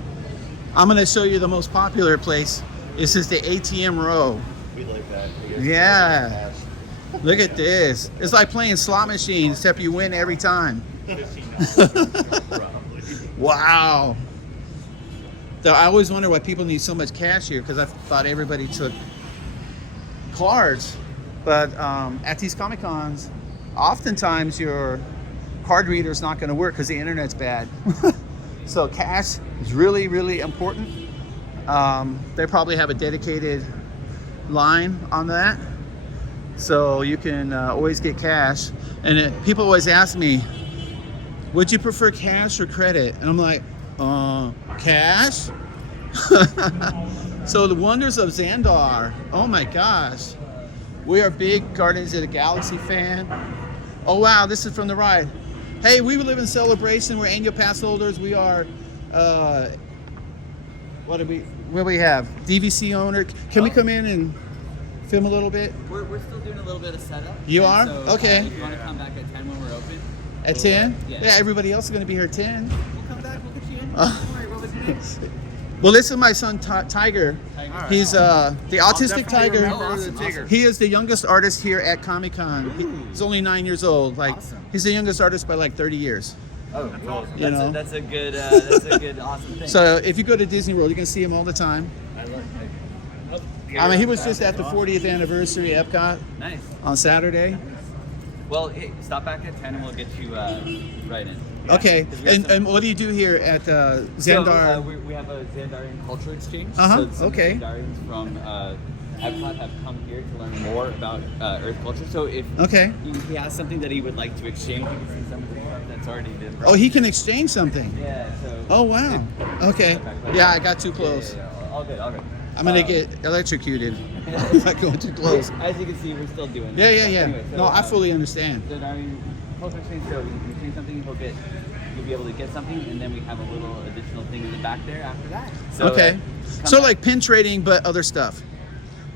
I'm going to show you the most popular place. This is the ATM row. We like that. Yeah. Look at this. It's like playing slot machines, except you win every time. Wow. So I always wonder why people need so much cash here, because I thought everybody took cards. But at these Comic Cons, oftentimes your card reader is not going to work because the internet's bad. So cash is really, really important. They probably have a dedicated line on that, so you can always get cash. And people always ask me, would you prefer cash or credit? And I'm like, cash? So the wonders of Xandar. Oh my gosh. We are big Guardians of the Galaxy fan. Oh wow, this is from the ride. Hey, we live in Celebration. We're annual pass holders. We are, what do we have? DVC owner. Can we come in and film a little bit? We're still doing a little bit of setup. You And are? So, Okay. if you want to come back at 10 when we're open. At 10? Yeah. Yeah, everybody else is going to be here at 10. We'll come back, we'll get you in. Don't worry, what was your name? Well, this is my son, Tiger. He's the Autistic Tiger. Awesome, awesome. He is the youngest artist here at Comic Con. He's only 9 years old. Like, Awesome. he's the youngest artist by like 30 years. Oh, cool. You know. That's a good, awesome thing. So if you go to Disney World, you can see him all the time. I mean, he was just at the 40th anniversary Epcot Nice. on Saturday. Well, hey, stop back at 10 and we'll get you right in. Okay, Because we have some- and what do you do here at Xandar? So, we have a Xandarian culture exchange. Uh-huh, So some okay. Xandarians from Epcot have come here to learn more about Earth culture. So if Okay. he has something that he would like to exchange, you can see some of the stuff that's already been brought. Oh, he can exchange something. Yeah, so... Oh, wow. Okay. Yeah, I got too close. Yeah. All good, all good. I'm going to get electrocuted if I go too close. As you can see, we're still doing Yeah, that. yeah, yeah. Anyway, so, No, I fully understand. So, I mean, culture exchange, so you exchange something, you'll be able to get something, and then we have a little additional thing in the back there after that. So, Okay. come So back. like pin trading, but other stuff.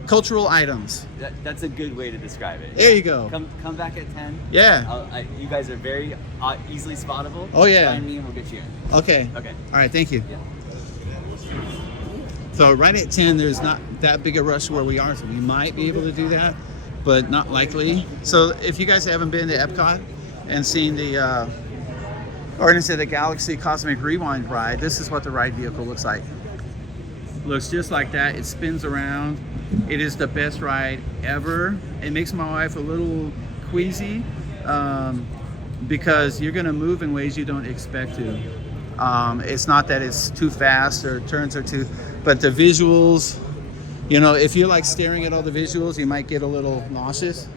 Cultural items. That's a good way to describe it. There you go. Come back at 10. Yeah. You guys are very easily spottable. Oh, yeah. Find me and we'll get you in. Okay. Okay. All right, thank you. Yeah. So right at 10, there's not that big a rush where we are, so we might be able to do that, but not likely. So if you guys haven't been to Epcot, and seen the Guardians of the Galaxy Cosmic Rewind ride, this is what the ride vehicle looks like. Looks just like that. It spins around. It is the best ride ever. It makes my wife a little queasy because you're gonna move in ways you don't expect to. It's not that it's too fast or turns are too, but the visuals, you know, if you're like staring at all the visuals, you might get a little nauseous.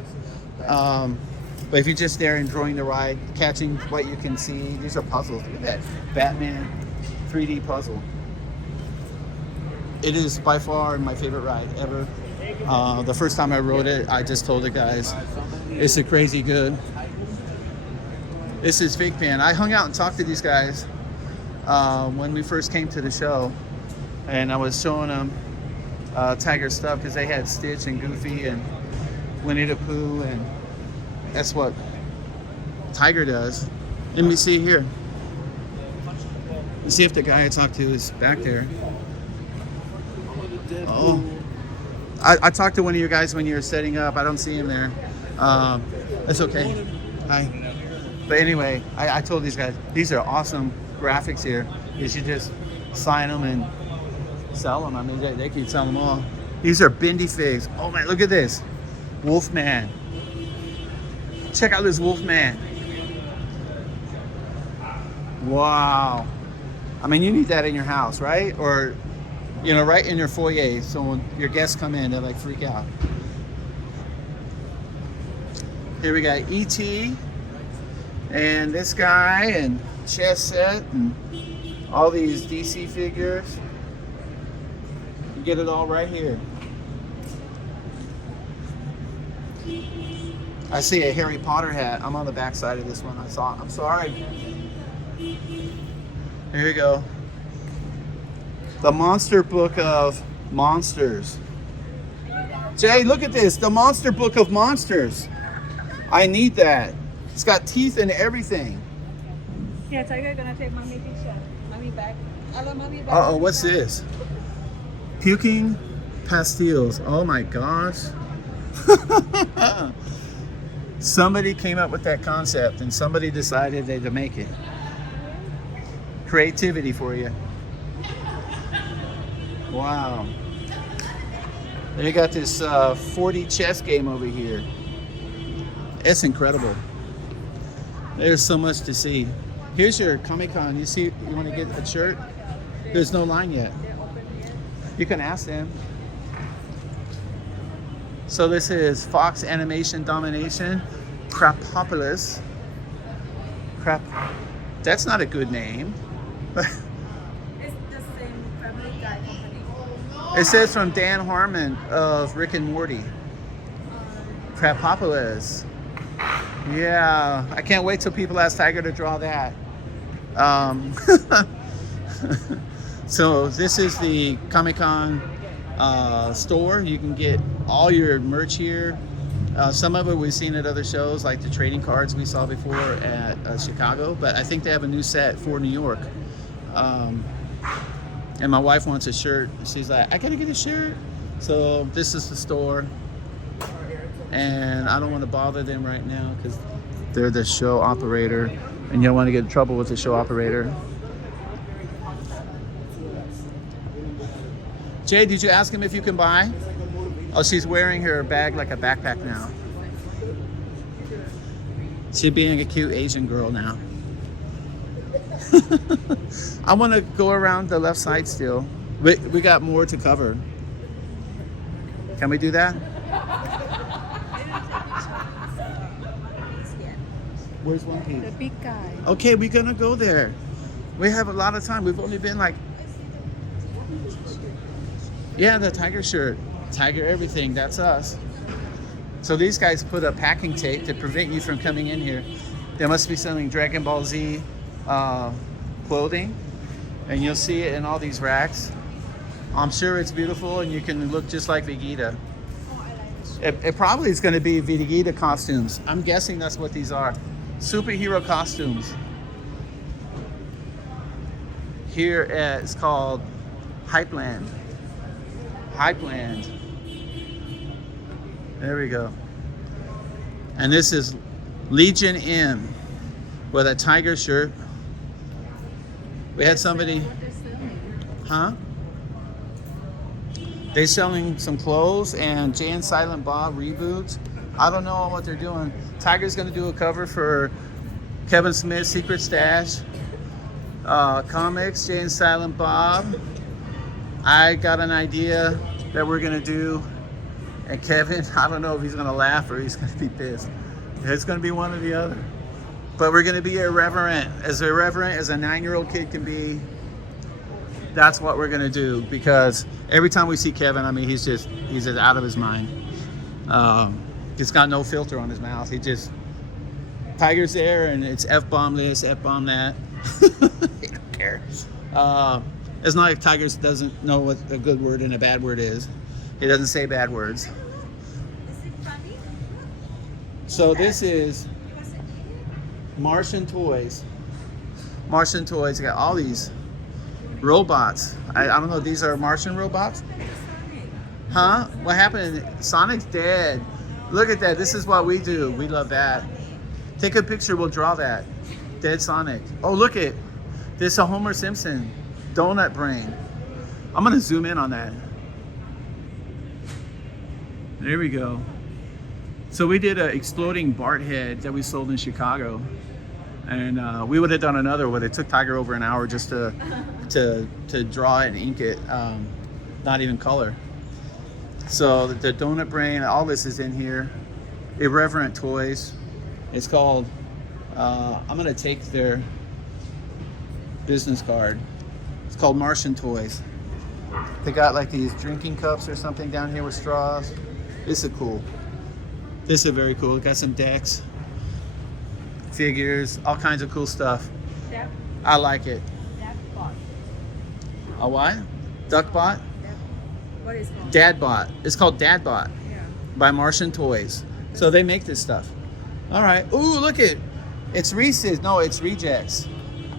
But if you're just there enjoying the ride, catching what you can see, these are puzzles. Look at that Batman 3D puzzle. It is by far my favorite ride ever. The first time I rode it, I just told the guys, it's a crazy good. This is Fake Pan. I hung out and talked to these guys when we first came to the show, and I was showing them Tiger stuff because they had Stitch and Goofy and Winnie the Pooh, and that's what Tiger does. Let me see here. Let's see if the guy I talked to is back there. Oh, I talked to one of you guys when you were setting up. I don't see him there. That's okay. Hi. But anyway, I told these guys, these are awesome graphics here. You should just sign them and sell them. I mean, they can sell them all. These are bendy figs. Oh man, look at this. Wolfman. Check out this Wolfman. Wow. I mean, you need that in your house, right? Or, you know, right in your foyer. So when your guests come in, they like freak out. Here we got E.T. and this guy and chess set and all these DC figures. You get it all right here. I see a Harry Potter hat. I'm on the back side of this one. I'm sorry. Here you go. The Monster Book of Monsters. Jay, look at this. The Monster Book of Monsters. I need that. It's got teeth and everything. Yeah, Tiger gonna take mommy picture. Mommy back. Hello, mommy back. Uh-oh, what's this? Puking pastilles. Oh my gosh. Somebody came up with that concept and somebody decided to make it. Creativity for you. Wow. They got this 4D chess game over here. It's incredible. There's so much to see. Here's your Comic-Con. You see, you want to get a shirt? There's no line yet. You can ask them. So this is Fox Animation Domination, Crapopolis. That's not a good name. It's the same Family Guy company. It says from Dan Harmon of Rick and Morty. Crapopolis. Yeah, I can't wait till people ask Tiger to draw that. So this is the Comic-Con store. You can get all your merch here. Some of it we've seen at other shows, like the trading cards we saw before at Chicago, but I think they have a new set for New York. And my wife wants a shirt. She's like, I gotta get a shirt. So this is the store. And I don't want to bother them right now because they're the show operator and you don't want to get in trouble with the show operator. Jay, did you ask him if you can buy? Oh, she's wearing her bag like a backpack now. She's being a cute Asian girl now. I want to go around the left side still. We got more to cover. Can we do that? Where's one piece? The big guy. Okay, we're gonna go there. We have a lot of time. We've only been like... Yeah, the Tiger shirt. Tiger everything, that's us. So these guys put up packing tape to prevent you from coming in here. They must be selling Dragon Ball Z clothing. And you'll see it in all these racks. I'm sure it's beautiful and you can look just like Vegeta. It probably is gonna be Vegeta costumes. I'm guessing that's what these are. Superhero costumes. Here it's called Hypeland. Hypeland. There we go. And this is Legion M. with a tiger shirt. We had somebody, huh? They selling some clothes and Jay and Silent Bob reboots. I don't know what they're doing. Tiger's gonna do a cover for Kevin Smith's Secret Stash comics, Jay and Silent Bob. I got an idea that we're gonna do, and Kevin, I don't know if he's gonna laugh or he's gonna be pissed. It's gonna be one or the other. But we're gonna be irreverent as a 9-year-old kid can be. That's what we're gonna do, because every time we see Kevin, I mean, he's just out of his mind. He's got no filter on his mouth. He just, Tiger's there and it's F-bomb this, F-bomb that. He don't care. It's not like Tiger doesn't know what a good word and a bad word is. He doesn't say bad words. So this is Martian Toys. Martian Toys got all these robots. I don't know, these are Martian robots? Huh? What happened? Sonic's dead. Look at that. This is what we do. We love that. Take a picture. We'll draw that. Dead Sonic. Oh, look at this. Is a Homer Simpson donut brain. I'm going to zoom in on that. There we go. So we did an exploding Bart head that we sold in Chicago. And we would have done another one. It took Tiger over an hour just to draw it and ink it. Not even color. So the donut brain, all this is in here. Irreverent Toys. It's called, I'm gonna take their business card. It's called Martian Toys. They got like these drinking cups or something down here with straws. This is cool. This is very cool. Got some decks, figures, all kinds of cool stuff. That, I like it. that bot. A what? Duckbot? What is it called? Dadbot. It's called Dadbot Yeah. by Martian Toys. So they make this stuff. All right. Ooh, look it. It's Reese's. No, it's Rejects.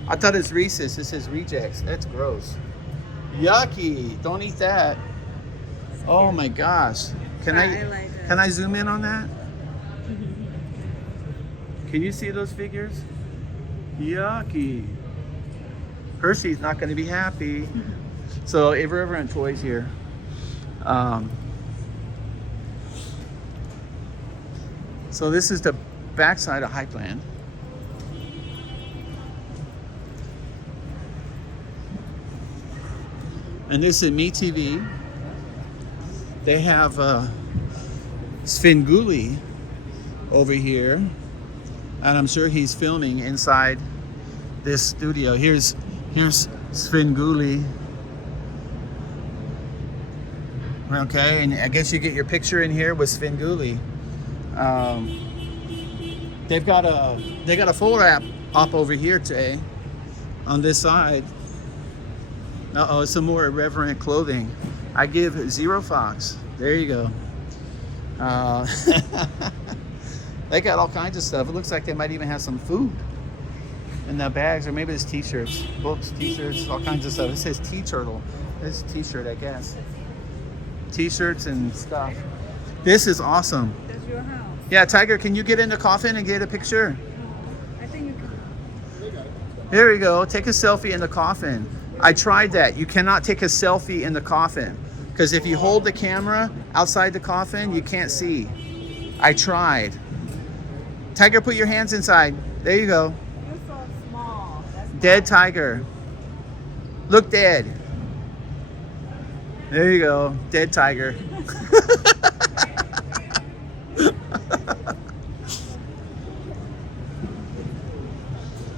I thought it's Reese's. This is Rejects. That's gross. Yucky. Don't eat that. Oh my gosh. Can I like it. Can I zoom in on that? Can you see those figures? Yucky. Hershey's not going to be happy. So Irreverent Toys here. So this is the backside of Hypeland. And this is Me TV. They have Svengoolie over here. And I'm sure he's filming inside this studio. Here's Svengoolie. Okay, and I guess you get your picture in here with Svengoolie. They got a photo app up over here today on this side. Uh-oh, some more irreverent clothing. I give 0 Fox. There you go. They got all kinds of stuff. It looks like they might even have some food in the bags, or maybe it's t-shirts, books, t-shirts, all kinds of stuff. It says T-Turtle. This is a t-shirt, I guess. T-shirts and stuff. This is awesome. That's your house. Yeah, Tiger, can you get in the coffin and get a picture? I think you can. There we go. Take a selfie in the coffin. I tried that. You cannot take a selfie in the coffin because if you hold the camera outside the coffin, you can't see. I tried. Tiger, put your hands inside. There you go. You're so small. That's Dead Tiger. Look dead. There you go. Dead Tiger.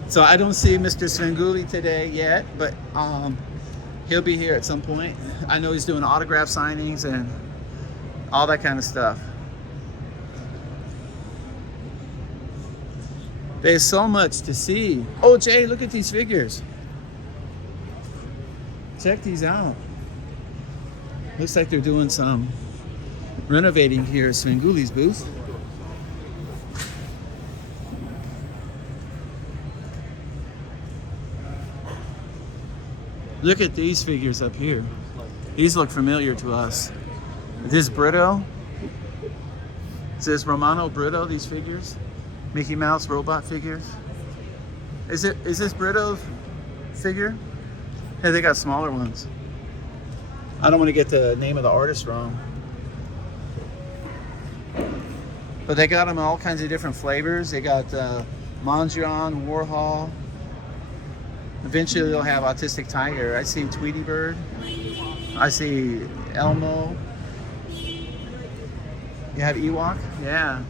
So I don't see Mr. Svengoolie today yet, but he'll be here at some point. I know he's doing autograph signings and all that kind of stuff. There's so much to see. Oh, Jay, look at these figures. Check these out. Looks like they're doing some renovating here at Svengoolie's booth. Look at these figures up here. These look familiar to us. Is this Brito? Is this Romano Brito, these figures? Mickey Mouse robot figures? Is this Brito's figure? Hey, they got smaller ones. I don't want to get the name of the artist wrong. But they got them in all kinds of different flavors. They got Mondrian, Warhol. Eventually they'll have Autistic Tiger. I see Tweety Bird. I see Elmo. You have Ewok? Yeah.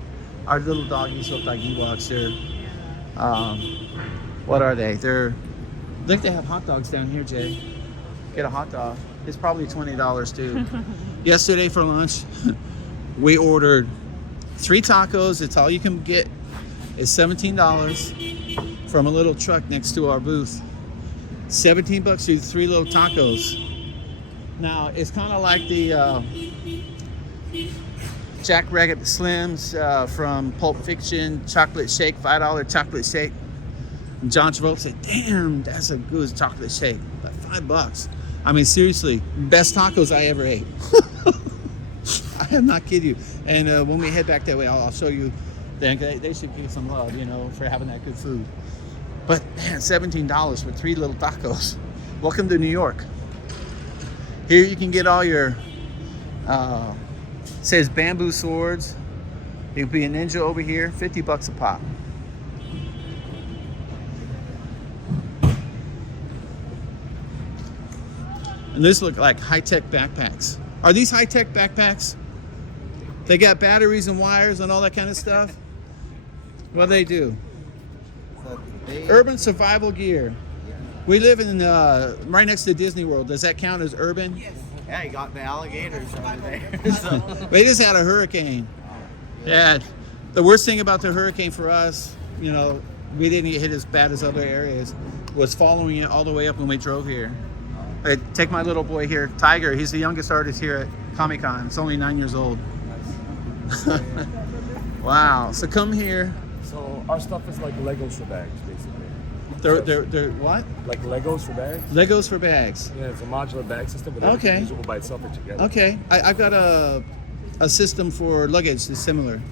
Our little doggies look like Ewoks. They're, what are they? I think they have hot dogs down here, Jay. Get a hot dog. It's probably $20 too. Yesterday for lunch, we ordered 3 tacos. It's all you can get. It's $17 from a little truck next to our booth. $17 you 3 little tacos. Now it's kind of like the Jack Rabbit Slims from Pulp Fiction chocolate shake, $5 chocolate shake. And John Travolta said, "Damn, that's a good chocolate shake, like $5." I mean, seriously, best tacos I ever ate. I am not kidding you. And when we head back that way, I'll show you. They should give some love, you know, for having that good food. But man, $17 for 3 little tacos. Welcome to New York. Here you can get all your, says bamboo swords. You can be a ninja over here, $50 a pop. And this look like high-tech backpacks. Are these high-tech backpacks? They got batteries and wires and all that kind of stuff? What do they do? Urban survival gear. We live in right next to Disney World. Does that count as urban? Yes. Yeah, you got the alligators over there. So. We just had a hurricane. Yeah. The worst thing about the hurricane for us, you know, we didn't get hit as bad as other areas, was following it all the way up when we drove here. I take my little boy here, Tiger. He's the youngest artist here at Comic-Con. He's only 9 years old. Wow. So come here. So our stuff is like Legos for bags, basically. They're what? Like Legos for bags? Legos for bags. Yeah, it's a modular bag system, but Okay. everything's usable by itself or together. Okay. I've got a system for luggage that's similar.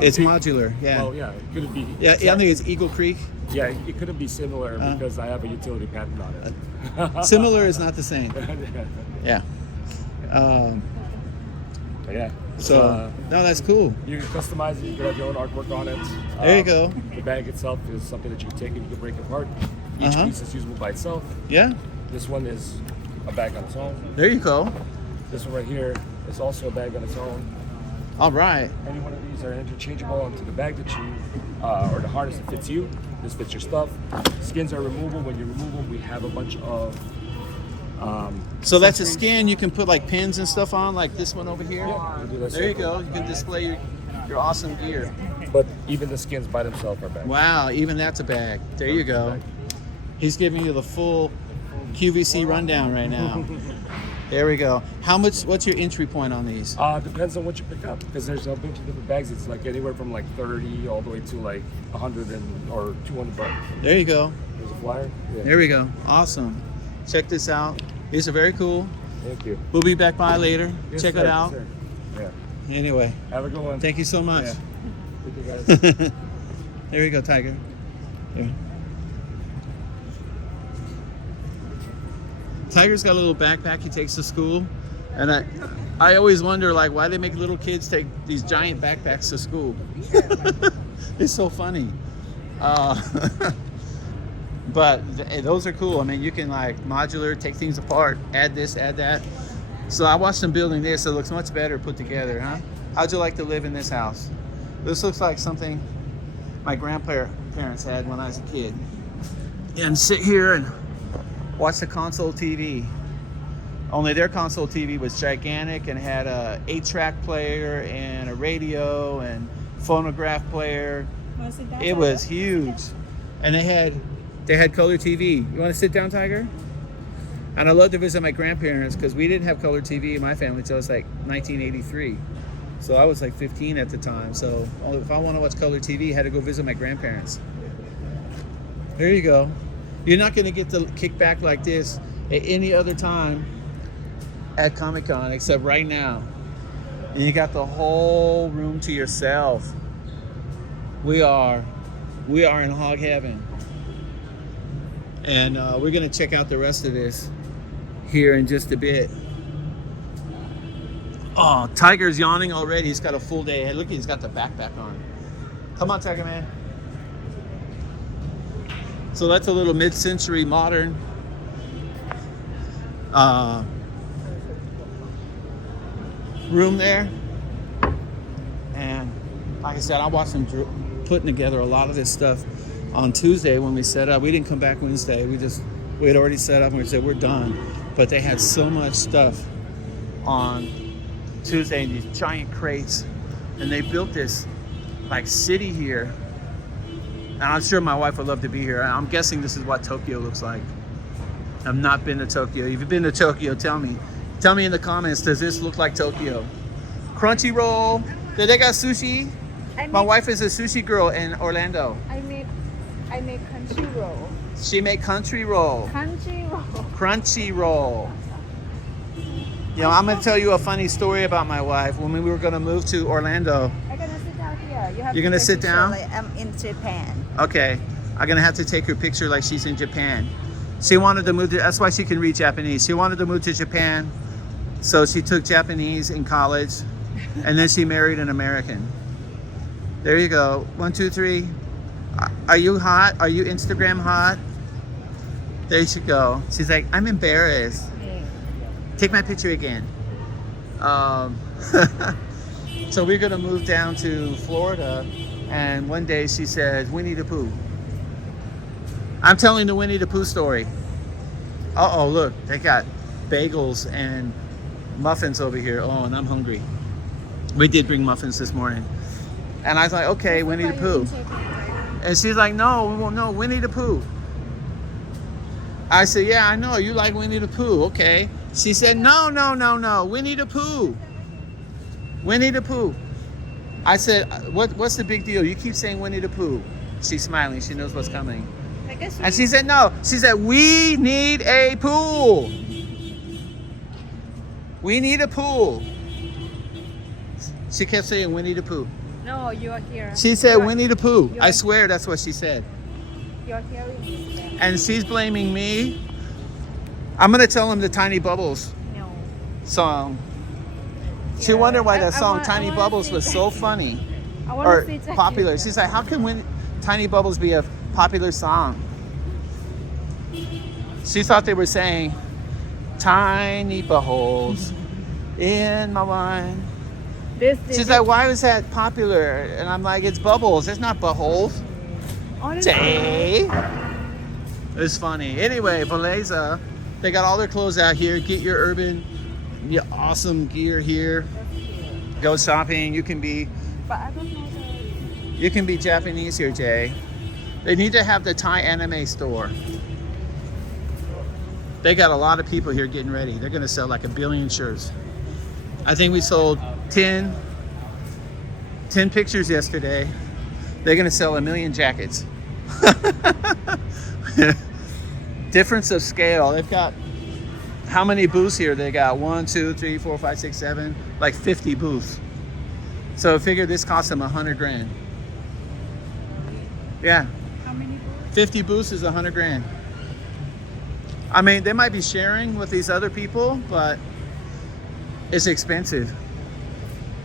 It's modular. Yeah. Well, yeah, it couldn't be. Yeah, I think it's Eagle Creek. Yeah, it couldn't be similar because I have a utility patent on it. Similar is not the same. Yeah. But yeah. So no, that's cool. You can customize it. You can have your own artwork on it. There you go. The bag itself is something that you can take and you can break apart. Each piece is usable by itself. Yeah. This one is a bag on its own. There you go. This one right here is also a bag on its own. All right. Any one of these are interchangeable onto the bag that you, or the harness that fits you. This fits your stuff. Skins are removable. When you remove them, we have a bunch of. So that's a skin you can put like pins and stuff on, like this one over here. Yeah, we do that There you same go. thing. You can display your awesome gear. But even the skins by themselves are bags. Wow, even that's a bag. There you go. He's giving you the full QVC rundown right now. There we go. What's your entry point on these? Depends on what you pick up, because there's a bunch of different bags. It's like anywhere from like 30 all the way to like 100 or 200 bucks. There you go. There's a flyer. Yeah. There we go. Awesome. Check this out. These are very cool. Thank you. We'll be back by later. Yes, Check sir. it Yes, out. sir. Yeah. Anyway, Have a good one. thank you so much. Yeah. Thank you, guys. There you go, Tiger. There. Tiger's got a little backpack he takes to school, and I always wonder like why they make little kids take these giant backpacks to school. It's so funny. But those are cool. I mean, you can like modular, take things apart, add this, add that. So I watched them building this. It looks much better put together, huh? How'd you like to live in this house? This looks like something my grandparents had when I was a kid. And sit here and watch the console TV. Only their console TV was gigantic and had a 8-track player and a radio and phonograph player. It was huge. And they had color TV. You want to sit down, Tiger? And I love to visit my grandparents because we didn't have color TV in my family until it was like 1983. So I was like 15 at the time. So if I want to watch color TV, I had to go visit my grandparents. There you go. You're not going to get the kickback like this at any other time at Comic-Con except right now. And you got the whole room to yourself. We are in hog heaven. And we're gonna check out the rest of this here in just a bit. Oh, Tiger's yawning already. He's got a full day ahead. Look, he's got the backpack on. Come on, Tiger man. So that's a little mid-century modern room there. And like I said, I watched them putting together a lot of this stuff on Tuesday when we set up. We didn't come back Wednesday. We had already set up and we said we're done. But they had so much stuff on Tuesday in these giant crates, and they built this like city here. And I'm sure my wife would love to be here. I'm guessing this is what Tokyo looks like. I've not been to Tokyo. If you've been to Tokyo, tell me. Tell me in the comments, does this look like Tokyo? Crunchyroll. Did they got sushi? My wife is a sushi girl in Orlando. I make country roll. She made country roll. Country roll. Crunchy roll. You know, I'm gonna tell you a funny story about my wife. When we were gonna move to Orlando. I'm gonna sit down here. You have You're to gonna take sit picture down? like I'm in Japan. Okay, I'm gonna have to take her picture like she's in Japan. She wanted to move to, that's why she can read Japanese. She wanted to move to Japan, so she took Japanese in college, and then she married an American. There you go. 1, 2, 3. Are you hot? Are you Instagram hot? There you go. She's like, I'm embarrassed. Take my picture again. So we're gonna move down to Florida, and one day she says, Winnie the Pooh. I'm telling the Winnie the Pooh story. Uh-oh, look, they got bagels and muffins over here. Oh, and I'm hungry. We did bring muffins this morning. And I was like, okay, Winnie the Pooh. And she's like, no, Winnie the Pooh. I said, yeah, I know, you like Winnie the Pooh, okay. She said, no, Winnie the Pooh. Winnie the Pooh. I said, what's the big deal? You keep saying Winnie the Pooh. She's smiling, she knows what's coming. And she said, no. She said, we need a pool. We need a pool. She kept saying Winnie the Pooh. No, you are here. She said Winnie the Pooh. I swear that's what she said. You're hearing me. And she's blaming me. I'm going to tell him the Tiny Bubbles No. song. She Yeah. wondered why that I song want- Tiny I wanna Bubbles see was that. so funny I or want to see Jackie. popular. She's like, how can Tiny Bubbles be a popular song? She thought they were saying tiny bubbles in my wine. She's like, why was that popular? And I'm like, it's bubbles. It's not buttholes. Jay. It's funny. Anyway, Beleza. They got all their clothes out here. Get your urban, awesome gear here. Go shopping. You can be Japanese here, Jay. They need to have the Thai anime store. They got a lot of people here getting ready. They're gonna sell like 1 billion shirts. I think we sold 10 pictures yesterday. They're gonna sell 1 million jackets. Difference of scale. They've got, how many booths here? They got 1, 2, 3, 4, 5, 6, 7, like 50 booths. So figure this cost them 100 grand. Yeah. How many booths? 50 booths is 100 grand. I mean, they might be sharing with these other people, but it's expensive.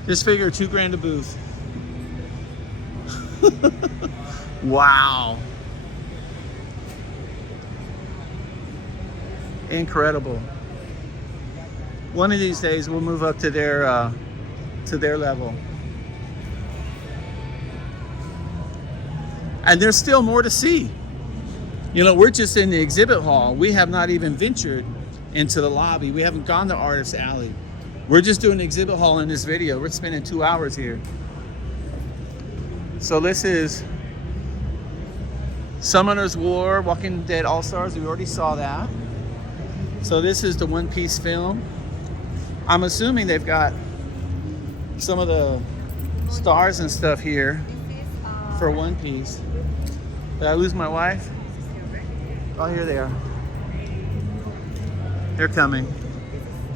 Just figure 2 grand a booth. Wow. Incredible. One of these days we'll move up to their level. And there's still more to see. You know, we're just in the exhibit hall. We have not even ventured into the lobby. We haven't gone to Artist Alley. We're just doing the exhibit hall in this video. We're spending 2 hours here. So this is Summoner's War, Walking Dead All-Stars. We already saw that. So this is the One Piece film. I'm assuming they've got some of the stars and stuff here for One Piece. Did I lose my wife? Oh, here they are. They're coming.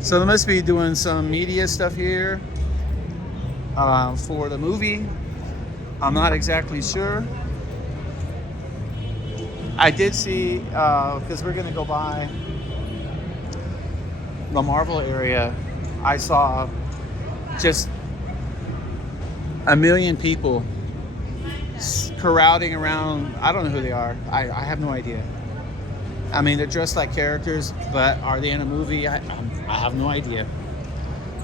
So they must be doing some media stuff here for the movie. I'm not exactly sure. I did see, because we're gonna go by the Marvel area, I saw just a million people crowding around. I don't know who they are. I have no idea. I mean, they're dressed like characters, but are they in a movie? I have no idea.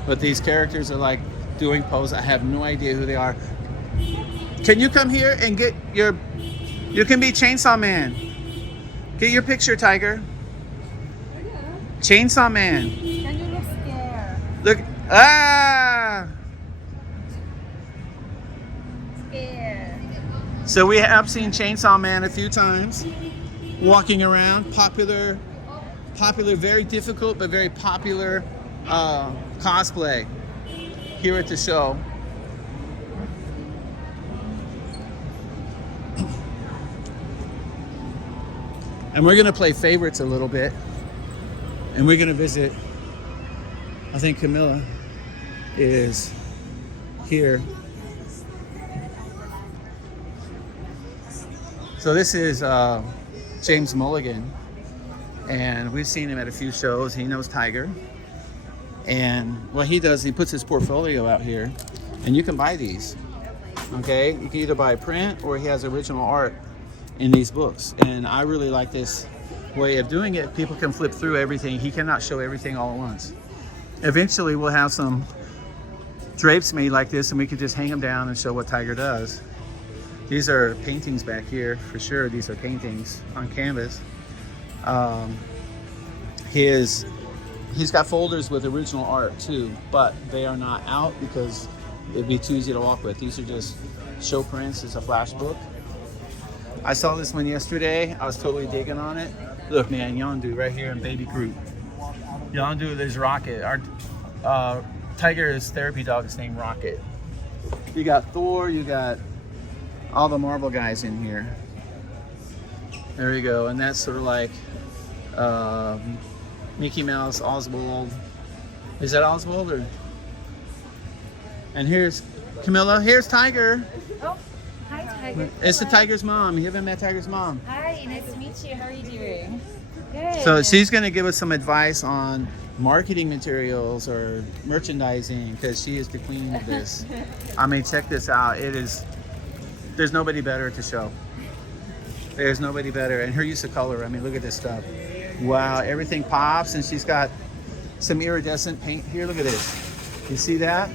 But these characters are like doing poses. I have no idea who they are. Can you come here and get your... You can be Chainsaw Man. Get your picture, Tiger. Chainsaw Man. Can you look scared? Look. Ah! Scared. So we have seen Chainsaw Man a few times. Walking around. Popular, very difficult, but very popular cosplay here at the show. And we're gonna play favorites a little bit. And we're gonna visit, I think Camilla is here. So this is James Mulligan. And we've seen him at a few shows. He knows Tiger. And what he does, he puts his portfolio out here. And you can buy these, okay? You can either buy print or he has original art in these books. And I really like this way of doing it. People can flip through everything. He cannot show everything all at once. Eventually we'll have some drapes made like this and we could just hang them down and show what Tiger does. These are paintings back here for sure. These are paintings on canvas. He's got folders with original art too, but they are not out because it'd be too easy to walk with. These are just show prints. It's a flash book. I saw this one yesterday. I was totally digging on it. Look, man, Yondu right here in Baby Groot. Yondu, there's Rocket. Our Tiger's therapy dog is named Rocket. You got Thor. You got all the Marvel guys in here. There you go, and that's sort of like Mickey Mouse, Oswald. Is that Oswald or? And here's Camilla. Here's Tiger. Oh, hi Tiger. It's the Tiger's mom. You haven't met Tiger's mom. Hi, nice to meet you. How are you doing? Good. So she's going to give us some advice on marketing materials or merchandising because she is the queen of this. I mean, check this out. It is. There's nobody better at the show. There's nobody better. And her use of color. I mean, look at this stuff. Wow, everything pops, and she's got some iridescent paint here. Look at this. You see that?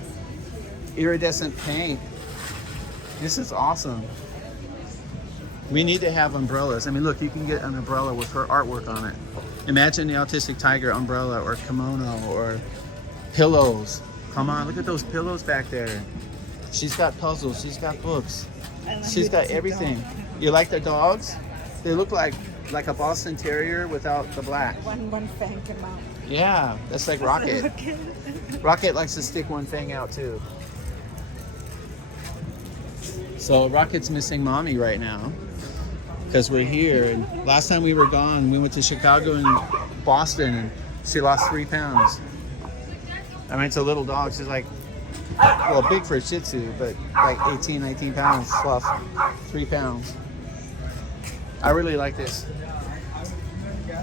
Iridescent paint. This is awesome. We need to have umbrellas. I mean, look, you can get an umbrella with her artwork on it. Imagine the Autistic Tiger umbrella or kimono or pillows. Come on, look at those pillows back there. She's got puzzles. She's got books. She's got everything. You like the dogs? They look like a Boston Terrier without the black. One fang came out. Yeah, that's like Rocket. Rocket likes to stick one thing out too. So Rocket's missing mommy right now because we're here. And last time we were gone, we went to Chicago and Boston, and she lost 3 pounds. I mean, it's a little dog. She's like, well, big for a Shih Tzu, but like 18, 19 pounds. She lost 3 pounds. I really like this.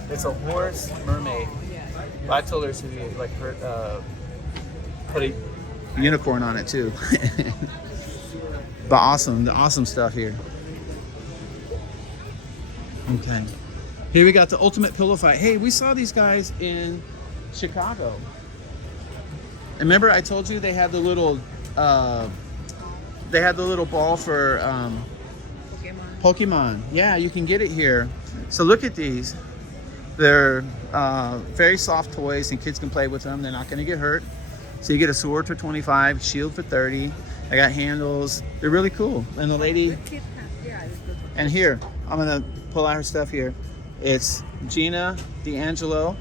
It's a horse mermaid. I told her to like put a unicorn on it too. But awesome, the awesome stuff here. Okay. Here we got the ultimate pillow fight. Hey, we saw these guys in Chicago. Remember I told you they had the little ball for Pokemon. Yeah, you can get it here. So look at these. They're very soft toys and kids can play with them. They're not going to get hurt. So you get a sword for 25, shield for 30. I got handles. They're really cool. And the lady, and here, I'm going to pull out her stuff here. It's Gina D'Angelo.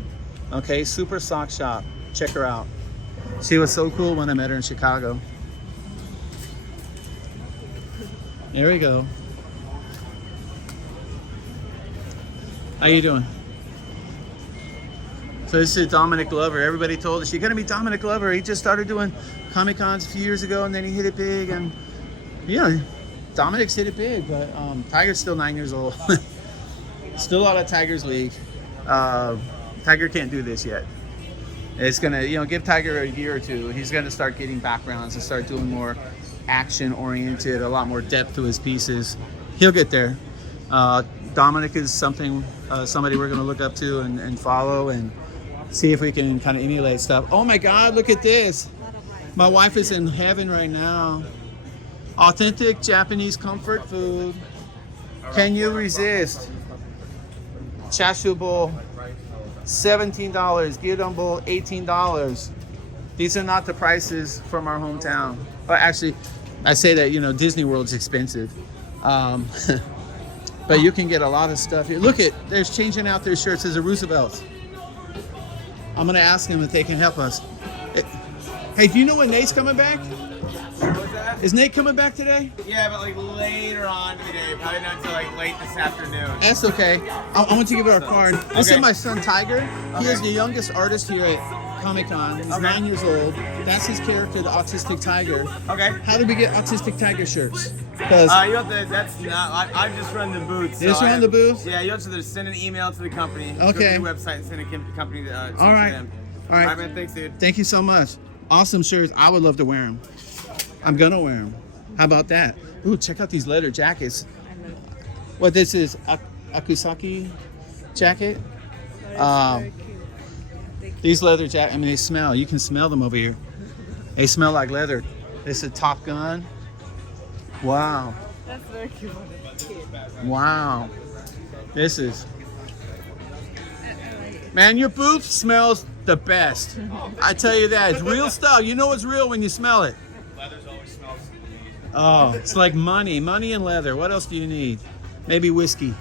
Okay, Super Sock Shop. Check her out. She was so cool when I met her in Chicago. There we go. How you doing? So this is Dominic Glover. Everybody told us, you're gonna be Dominic Glover. He just started doing Comic Cons a few years ago and then he hit it big, and yeah, Dominic's hit it big, but Tiger's still 9 years old. Still out of Tiger's league. Tiger can't do this yet. It's gonna, you know, give Tiger a year or two. He's gonna start getting backgrounds and start doing more action-oriented, a lot more depth to his pieces. He'll get there. Dominic is something, somebody we're gonna look up to and follow and see if we can kind of emulate stuff. Oh my God, look at this. My wife is in heaven right now. Authentic Japanese comfort food. Can you resist? Chashu bowl, $17. Gyudon bowl, $18. These are not the prices from our hometown. But actually, I say that, you know, Disney World's expensive. But you can get a lot of stuff here. Look at, they're changing out their shirts as a Roosevelt. I'm gonna ask them if they can help us. Hey, do you know when Nate's coming back? What's that? Is Nate coming back today? Yeah, but like later on today, probably not until like late this afternoon. That's okay. I want you to give her a card. This is Okay. my son Tiger. He is Okay. the youngest artist here at Comic-Con. He's 9 years old. That's his character, the Autistic Tiger. Okay. How did we get Autistic Tiger shirts? Because You have to, that's not, I just run the booth. Just run the booth? Yeah, you have to send an email to the company. Go Okay. to the website and send a company to all right. them. All right. All right, man. Thanks, dude. Thank you so much. Awesome shirts. I would love to wear them. I'm gonna wear them. How about that? Ooh, check out these leather jackets. What this is, Akusaki jacket. These leather jackets, I mean, they smell. You can smell them over here. They smell like leather. This is Top Gun. Wow. That's very cute. Wow. This is. Man, your booth smells the best. I tell you that. It's real stuff. You know it's real when you smell it. Leathers always smells amazing. Oh, it's like money. Money and leather. What else do you need? Maybe whiskey.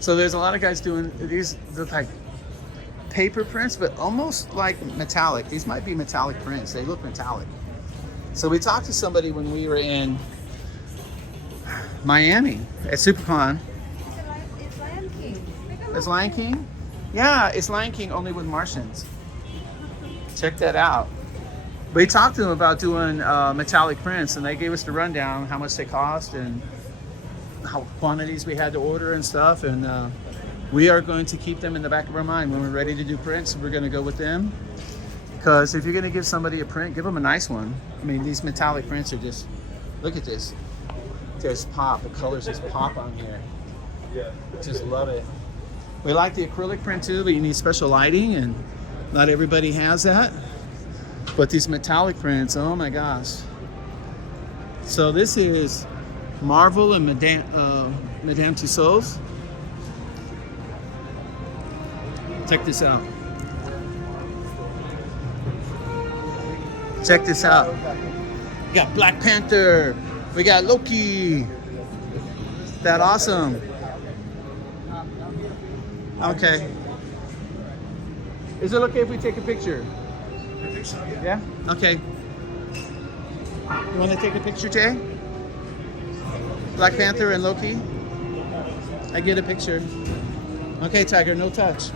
So there's a lot of guys doing these. Look like paper prints, but almost like metallic. These might be metallic prints. They look metallic. So we talked to somebody when we were in Miami at SuperCon. It's Lion King. It's Lion King? Yeah, it's Lion King only with Martians. Check that out. We talked to them about doing metallic prints, and they gave us the rundown, how much they cost and how quantities we had to order and stuff. And we are going to keep them in the back of our mind when we're ready to do prints. We're going to go with them. Because if you're going to give somebody a print, give them a nice one. I mean, these metallic prints are just, look at this. Just pop. The colors just pop on here. Yeah. Just love it. We like the acrylic print too, but you need special lighting, and not everybody has that. But these metallic prints, oh my gosh. So this is Marvel and Madame Tussauds. Check this out. Check this out. We got Black Panther. We got Loki. That awesome. Okay. Is it okay if we take a picture? Yeah? Okay. You want to take a picture, Jay? Black Panther and Loki? I get a picture. Okay, Tiger, no touch.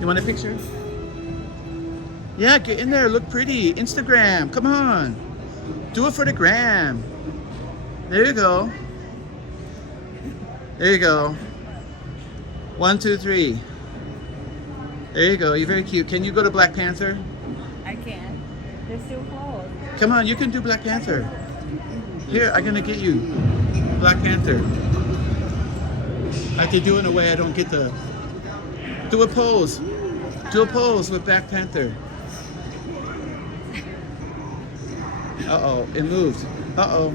You want a picture? Yeah, get in there. Look pretty. Instagram. Come on. Do it for the gram. There you go. There you go. 1, 2, 3. There you go. You're very cute. Can you go to Black Panther? I can. They're still closed. Come on, you can do Black Panther. Here, I'm gonna get you Black Panther. I can do it in a way I don't get the. Do a pose. Do a pose with Black Panther. Uh-oh, it moved. Uh-oh.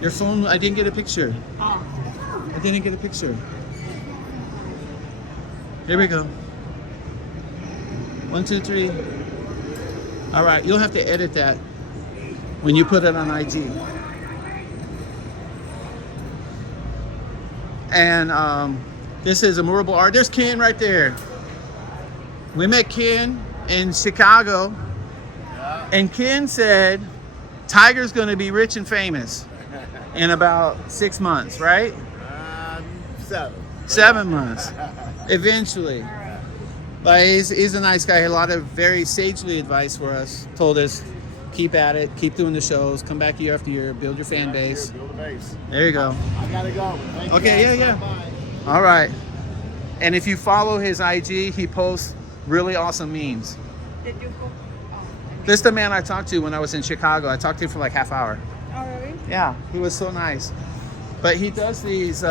Your phone, I didn't get a picture. I didn't get a picture. Here we go. 1, 2, 3. All right, you'll have to edit that when you put it on IG. And this is a movable art. There's Ken right there. We met Ken in Chicago, and Ken said Tiger's going to be rich and famous in about 6 months, right? 7 months, eventually. But he's a nice guy. A lot of very sagely advice for us. Told us, keep at it, keep doing the shows, come back year after year, build your fan base. Build a base. There you go. I gotta go. Thank you Okay, guys. yeah. Bye-bye. All right. And if you follow his IG, he posts really awesome memes. Did you go? This is the man I talked to when I was in Chicago. I talked to him for like half hour. Oh, really? Yeah, he was so nice. But he does these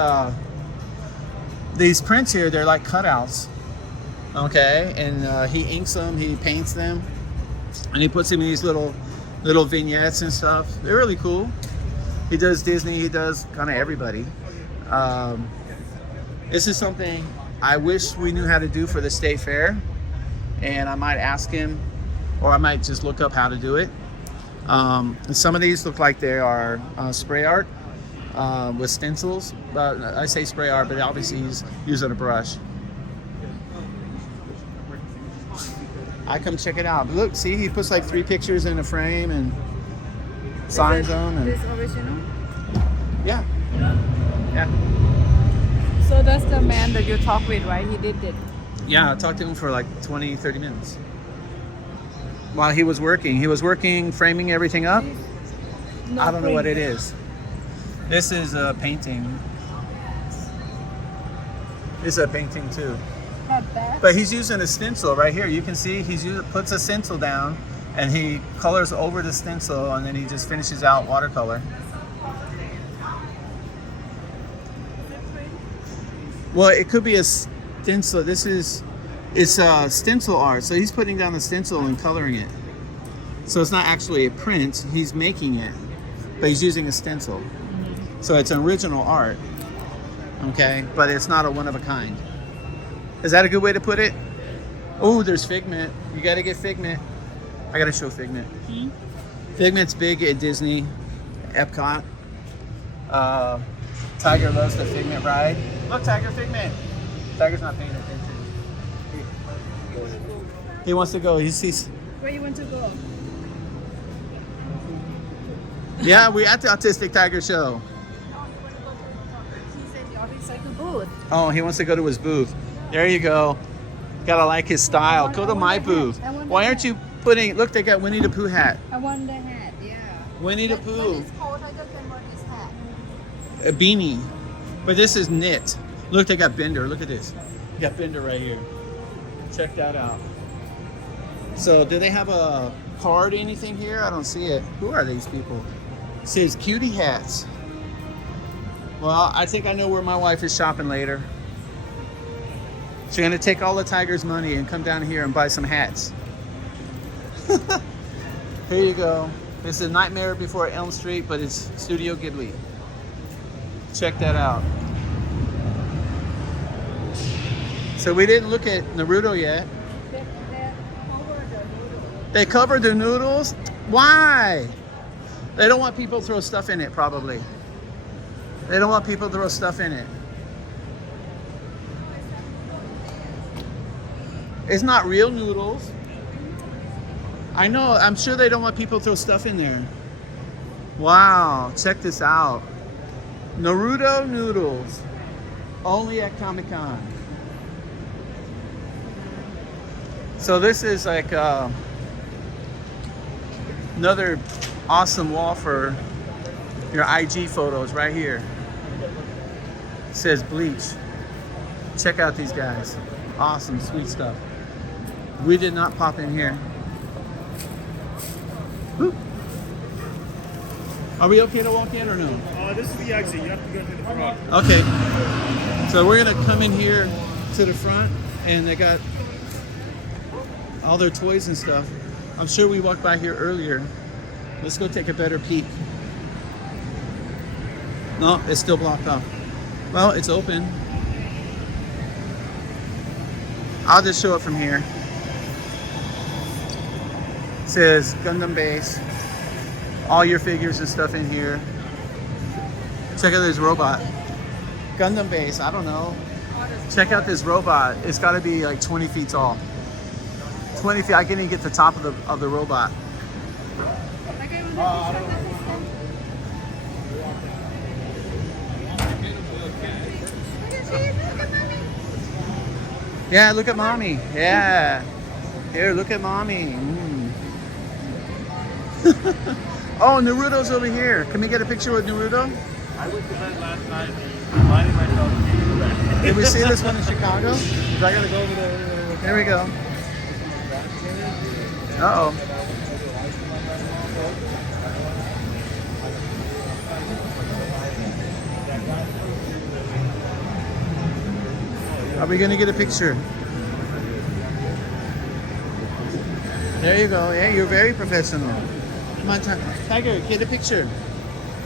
prints here. They're like cutouts. Okay, and he inks them, he paints them, and he puts them in these little vignettes and stuff. They're really cool. He does Disney. He does kind of everybody. This is something I wish we knew how to do for the state fair, and I might ask him, or I might just look up how to do it. Some of these look like they are spray art with stencils. But I say spray art, but obviously he's using a brush. I come check it out. Look, see, he puts like 3 pictures in a frame and signs them. And This original? yeah. So that's the man that you talked with, right? He did it. Yeah, I talked to him for like 20, 30 minutes. While he was working, framing everything up. I don't know what it is. This is a painting. This is a painting too. Not bad. But he's using a stencil right here. You can see puts a stencil down and he colors over the stencil and then he just finishes out watercolor. Well, it could be a stencil. It's stencil art. So he's putting down the stencil and coloring it. So it's not actually a print. He's making it, but he's using a stencil. So it's an original art. Okay, but it's not a one of a kind. Is that a good way to put it? Oh, there's Figment. You got to get Figment. I got to show Figment. Figment's big at Disney, Epcot. Tiger loves the Figment ride. Look, Tiger, Figment. Tiger's not paying attention. He wants to go. He sees. Where you want to go? Yeah, we're at the Autistic Tiger show. He said the Autistic booth. Oh, he wants to go to his booth. There you go. Gotta like his style. Go to my booth. Why aren't you putting? Look, they got Winnie the Pooh hat. I want the hat, yeah. Winnie the Pooh. It's cold, I just can wear this hat. A beanie. But this is knit. Look, they got Bender. Look at this. They got Bender right here. Check that out. So, do they have a card, anything here? I don't see it. Who are these people? It says cutie hats. Well, I think I know where my wife is shopping later. She's gonna take all the Tiger's money and come down here and buy some hats. Here you go. This is Nightmare Before Elm Street, but it's Studio Ghibli. Check that out. So we didn't look at Naruto yet. They covered the noodles? Why? They don't want people to throw stuff in it, probably. They don't want people to throw stuff in it. It's not real noodles. I know, I'm sure they don't want people to throw stuff in there. Wow, check this out. Naruto noodles. Only at Comic-Con. So this is like another awesome wall for your IG photos right here. It says Bleach. Check out these guys. Awesome, sweet stuff. We did not pop in here. Woo. Are we okay to walk in or no? This is the exit. You have to go through the front. Okay. So we're gonna come in here to the front and they got all their toys and stuff. I'm sure we walked by here earlier. Let's go take a better peek. No, it's still blocked off. Well, it's open. I'll just show it from here. It says Gundam Base. All your figures and stuff in here. Check out this robot. Gundam Base, I don't know. Check out this robot. It's gotta be like 20 feet tall. 20 feet, I can't even get the top of the robot. Yeah, look at mommy. Yeah. Here, look at mommy. Oh, Naruto's over here. Can we get a picture with Naruto? I went to bed last night finding myself eating the Did we see this one in Chicago? 'Cause I gotta go over there. Here we go. Uh-oh. Are we gonna get a picture? There you go. Yeah, you're very professional. Come on, Tiger, get a picture.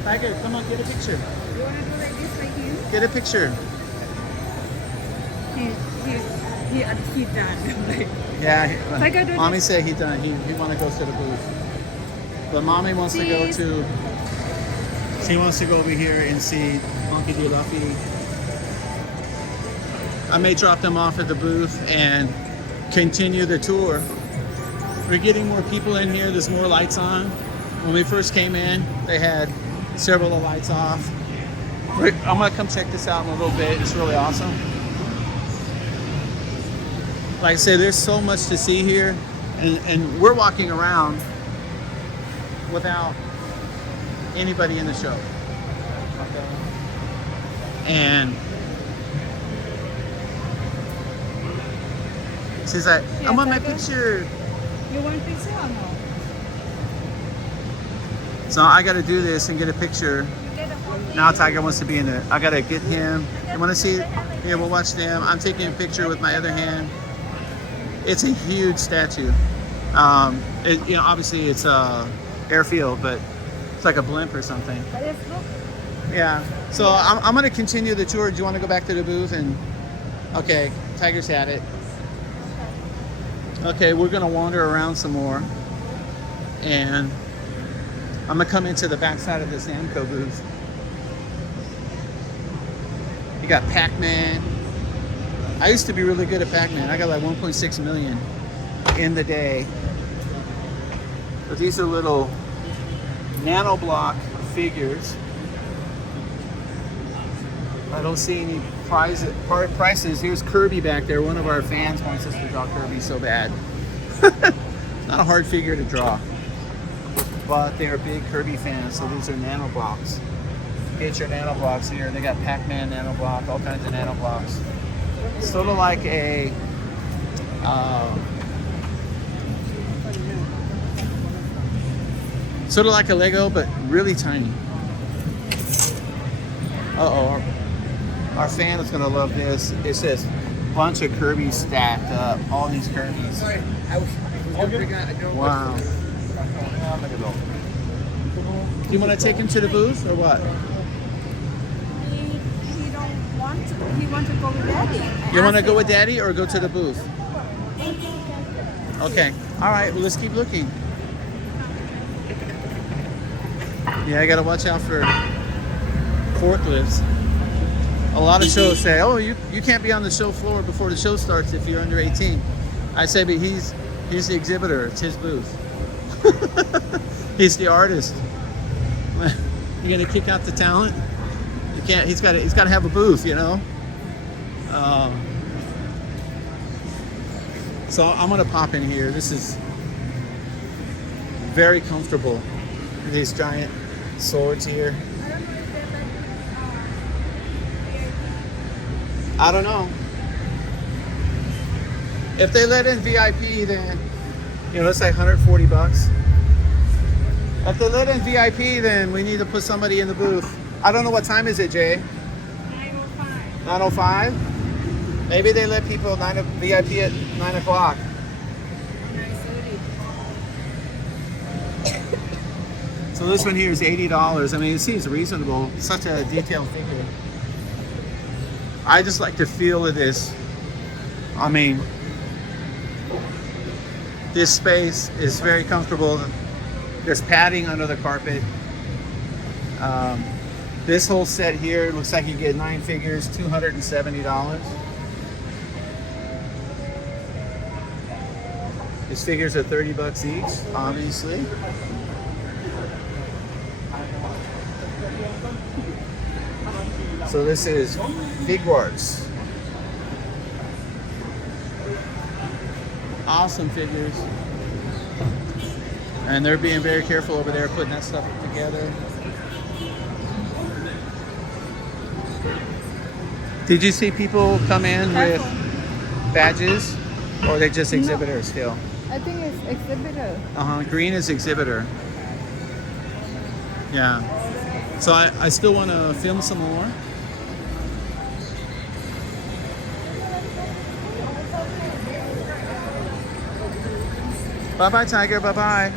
Tiger, come on, get a picture. You want to do like this, like him? Get a picture. He done. Like, Yeah, Tiger, do mommy said he done. He want to go to the booth, but mommy wants to go to. She wants to go over here and see Monkey D. Luffy. I may drop them off at the booth and continue the tour. We're getting more people in here. There's more lights on. When we first came in, they had several of the lights off. I'm gonna come check this out in a little bit. It's really awesome. Like I say, there's so much to see here, and we're walking around without anybody in the show. And she's like, I want my picture. you want picture or no? So I got to do this and get a picture. You get a whole Now Tiger wants to be in it. I got to get him. You want to see? Yeah, we'll watch them. I'm taking a picture with my other hand. It's a huge statue. Obviously it's a airfield, but it's like a blimp or something. But it's look. Yeah. So I'm going to continue the tour. Do you want to go back to the booth? And okay, Tiger's had it. Okay, we're going to wander around some more. And I'm going to come into the back side of this Namco booth. You got Pac-Man. I used to be really good at Pac-Man. I got like 1.6 million in the day. But these are little nanoblock figures. I don't see any prices. Here's Kirby back there. One of our fans wants us to draw Kirby so bad. Not a hard figure to draw. But they're big Kirby fans, so these are nanoblocks. Get your nanoblocks here. They got Pac-Man nanoblock, all kinds of nanoblocks. Sort of like a Lego, but really tiny. Uh-oh, our fan is gonna love this. It says bunch of Kirby's stacked up, all these Kirby's. Wow. Do you want to take him to the booth or what? He don't want to. He want to go with daddy. You want to go with daddy or go to the booth? Okay. All right. Well, let's keep looking. Yeah, I got to watch out for forklifts. A lot of shows say, "Oh, you can't be on the show floor before the show starts if you're under 18." I say, but he's the exhibitor. It's his booth. He's the artist. You're gonna kick out the talent? You can't. He's got to have a booth, you know. So I'm gonna pop in here. This is very comfortable. These giant swords here. I don't know. If they let in VIP, then it's like $140. If they let in VIP, then we need to put somebody in the booth. I don't know what time is it, Jay? 9:05. 9:05? Maybe they let people VIP at 9 o'clock. 9:30. So this one here is $80. I mean, it seems reasonable. Such a detailed figure. I just like the feel of this. I mean, this space is very comfortable. There's padding under the carpet. This whole set here looks like you get 9 figures, $270. These figures are $30 each, obviously. So this is Figworks. Awesome figures. And they're being very careful over there putting that stuff together. Did you see people come in with badges? Or are they just exhibitors still? I think it's exhibitor. Green is exhibitor. Yeah. So I still want to film some more. Bye-bye, Tiger. Bye-bye.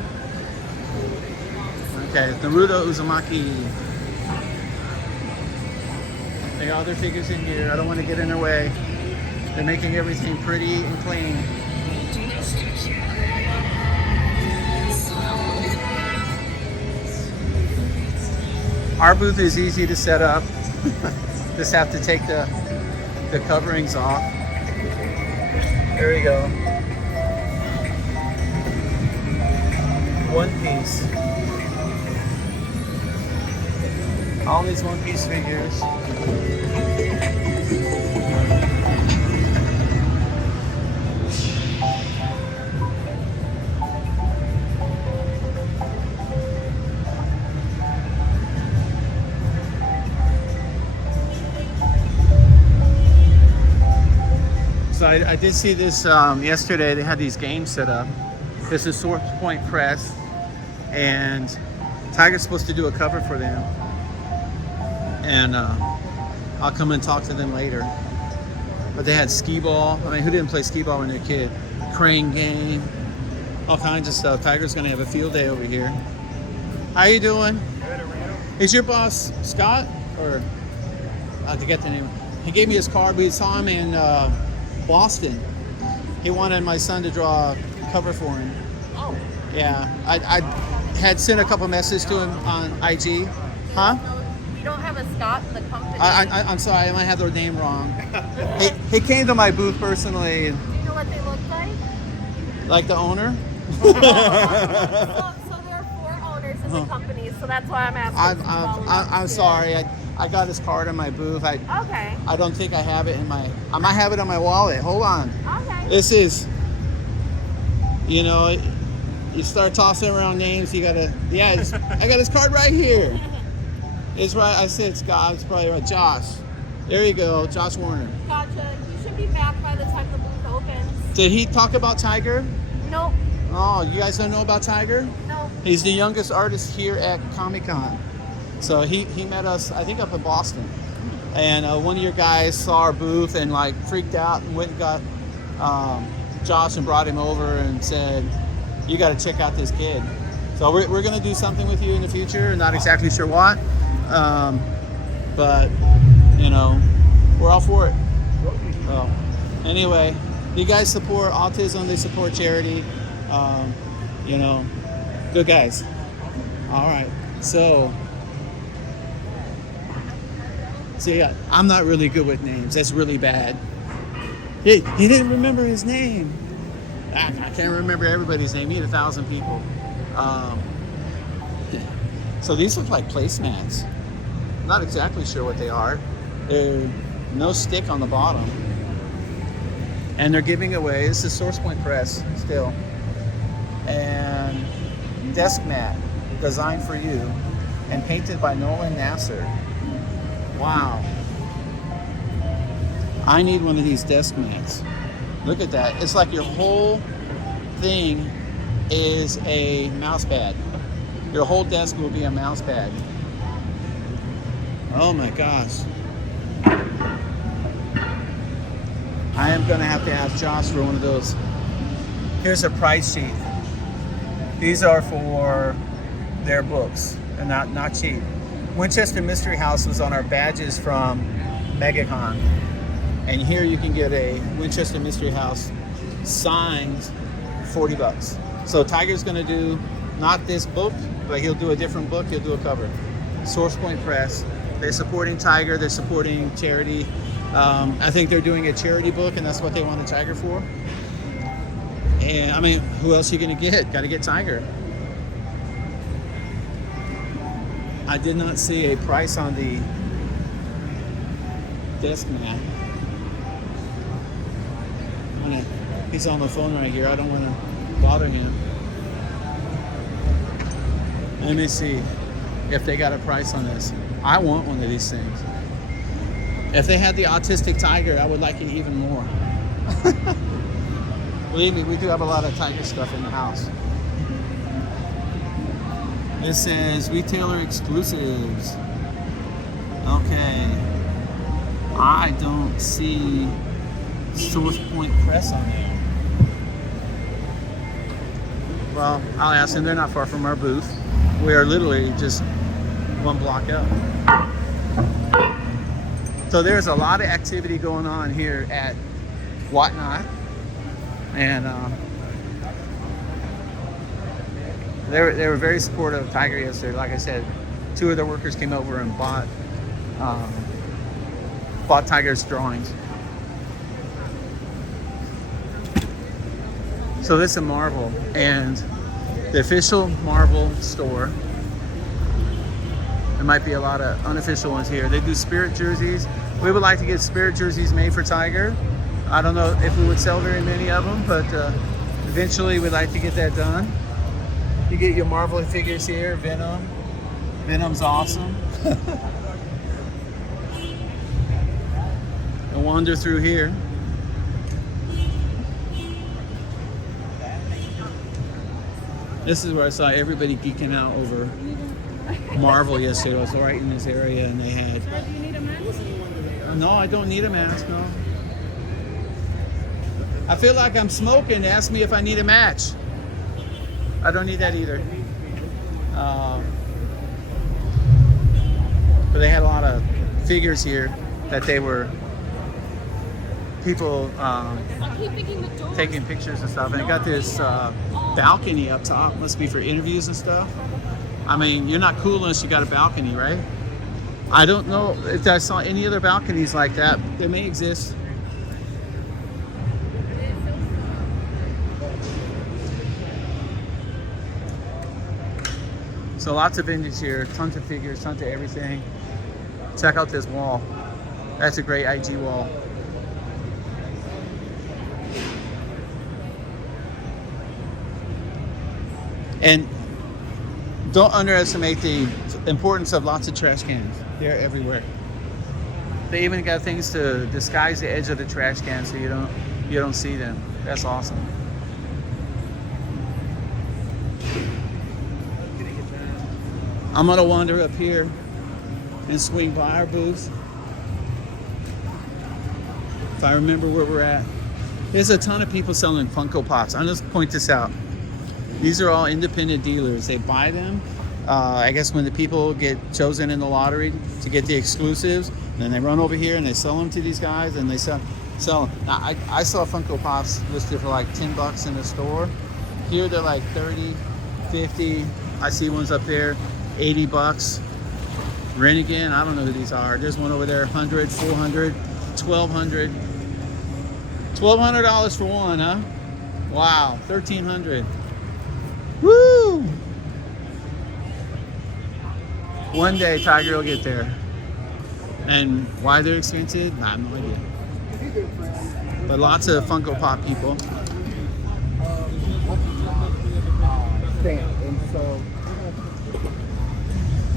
Okay, Naruto Uzumaki. They got other figures in here. I don't want to get in their way. They're making everything pretty and clean. Our booth is easy to set up. Just have to take the coverings off. There we go. One Piece. All these One Piece figures. So I did see this yesterday. They had these games set up. This is Source Point Press, and Tiger's supposed to do a cover for them. And I'll come and talk to them later. But they had skee ball. I mean, who didn't play skee ball when they were a kid? Crane game, all kinds of stuff. Tiger's gonna have a field day over here. How you doing? Is your boss Scott? Or I have to get the name. He gave me his card. We saw him in Boston. He wanted my son to draw a cover for him. Oh. Yeah, I had sent a couple messages to him on IG. Huh? You don't have a Scott in the company. I'm sorry, I might have their name wrong. He came to my booth personally. Do you know what they look like? Like the owner? So there are 4 owners in the company, so that's why I'm asking. I'm sorry. I got his card in my booth. Okay. I don't think I have it in my. I might have it on my wallet. Hold on. Okay. This is. You know, you start tossing around names. You gotta. Yeah, I got his card right here. It's right. I said Scott. It's probably right. Josh. There you go, Josh Warner. Gotcha. You should be back by the time the booth opens. Did he talk about Tiger? Nope. Oh, you guys don't know about Tiger? Nope. He's the youngest artist here at Comic-Con. So he met us, I think, up in Boston. And one of your guys saw our booth and like freaked out and went and got Josh and brought him over and said, you got to check out this kid. So we're going to do something with you in the future. Not exactly sure what. But, you know, we're all for it. So anyway, you guys support autism. They support charity. You know, good guys. All right. So yeah, I'm not really good with names. That's really bad. He didn't remember his name. I can't remember everybody's name. He had 1,000 people. So these look like placemats. Not exactly sure what they are. They're no stick on the bottom. And they're giving away, this is Source Point Press still. And desk mat designed for you and painted by Nolan Nasser. Wow. I need one of these desk mats. Look at that. It's like your whole thing is a mouse pad. Your whole desk will be a mouse pad. Oh my gosh. I am gonna have to ask Josh for one of those. Here's a price sheet. These are for their books and not cheap. Winchester Mystery House was on our badges from MegaCon. And here you can get a Winchester Mystery House signed $40. So Tiger's gonna do not this book, but he'll do a different book, he'll do a cover. Source Point Press. They're supporting Tiger, they're supporting charity. I think they're doing a charity book and that's what they wanted Tiger for. And I mean, who else are you gonna get? Gotta get Tiger. I did not see a price on the desk mat. He's on the phone right here. I don't want to bother him. Let me see if they got a price on this. I want one of these things. If they had the Autistic Tiger, I would like it even more. Believe me, we do have a lot of tiger stuff in the house. This says retailer exclusives. Okay. I don't see Source Point Press on there. Well, I'll ask them. They're not far from our booth. We are literally just one block up. So there's a lot of activity going on here at Whatnot. And they were very supportive of Tiger yesterday. Like I said, 2 of their workers came over and bought Tiger's drawings. So this is Marvel, and the official Marvel store. There might be a lot of unofficial ones here. They do Spirit jerseys. We would like to get Spirit jerseys made for Tiger. I don't know if we would sell very many of them, but eventually we'd like to get that done. You get your Marvel figures here, Venom. Venom's awesome. And wander through here. This is where I saw everybody geeking out over Marvel yesterday. I was right in this area and they had... Sir, do you need a mask? No, I don't need a mask, no. I feel like I'm smoking. Ask me if I need a match. I don't need that either. But they had a lot of figures here that they were people taking pictures and stuff. And I got this balcony up top. Must be for interviews and stuff. I mean, you're not cool unless you got a balcony, right? I don't know if I saw any other balconies like that. They may exist. So lots of vintage here, tons of figures, tons of everything. Check out this wall. That's a great IG wall. And don't underestimate the importance of lots of trash cans. They're everywhere. They even got things to disguise the edge of the trash can so you don't see them. That's awesome. I'm gonna wander up here and swing by our booth. If I remember where we're at. There's a ton of people selling Funko Pops. I'll just point this out. These are all independent dealers. They buy them. I guess when the people get chosen in the lottery to get the exclusives, then they run over here and they sell them to these guys and they sell them. Now, I saw Funko Pops listed for like $10 in the store. Here they're like 30, 50. I see ones up there, $80. Renegade, I don't know who these are. There's one over there, 100, 400, 1200. $1,200 for one, huh? Wow, 1,300. Woo! One day Tiger will get there. And why they're expensive, I have no idea. But lots of Funko Pop people.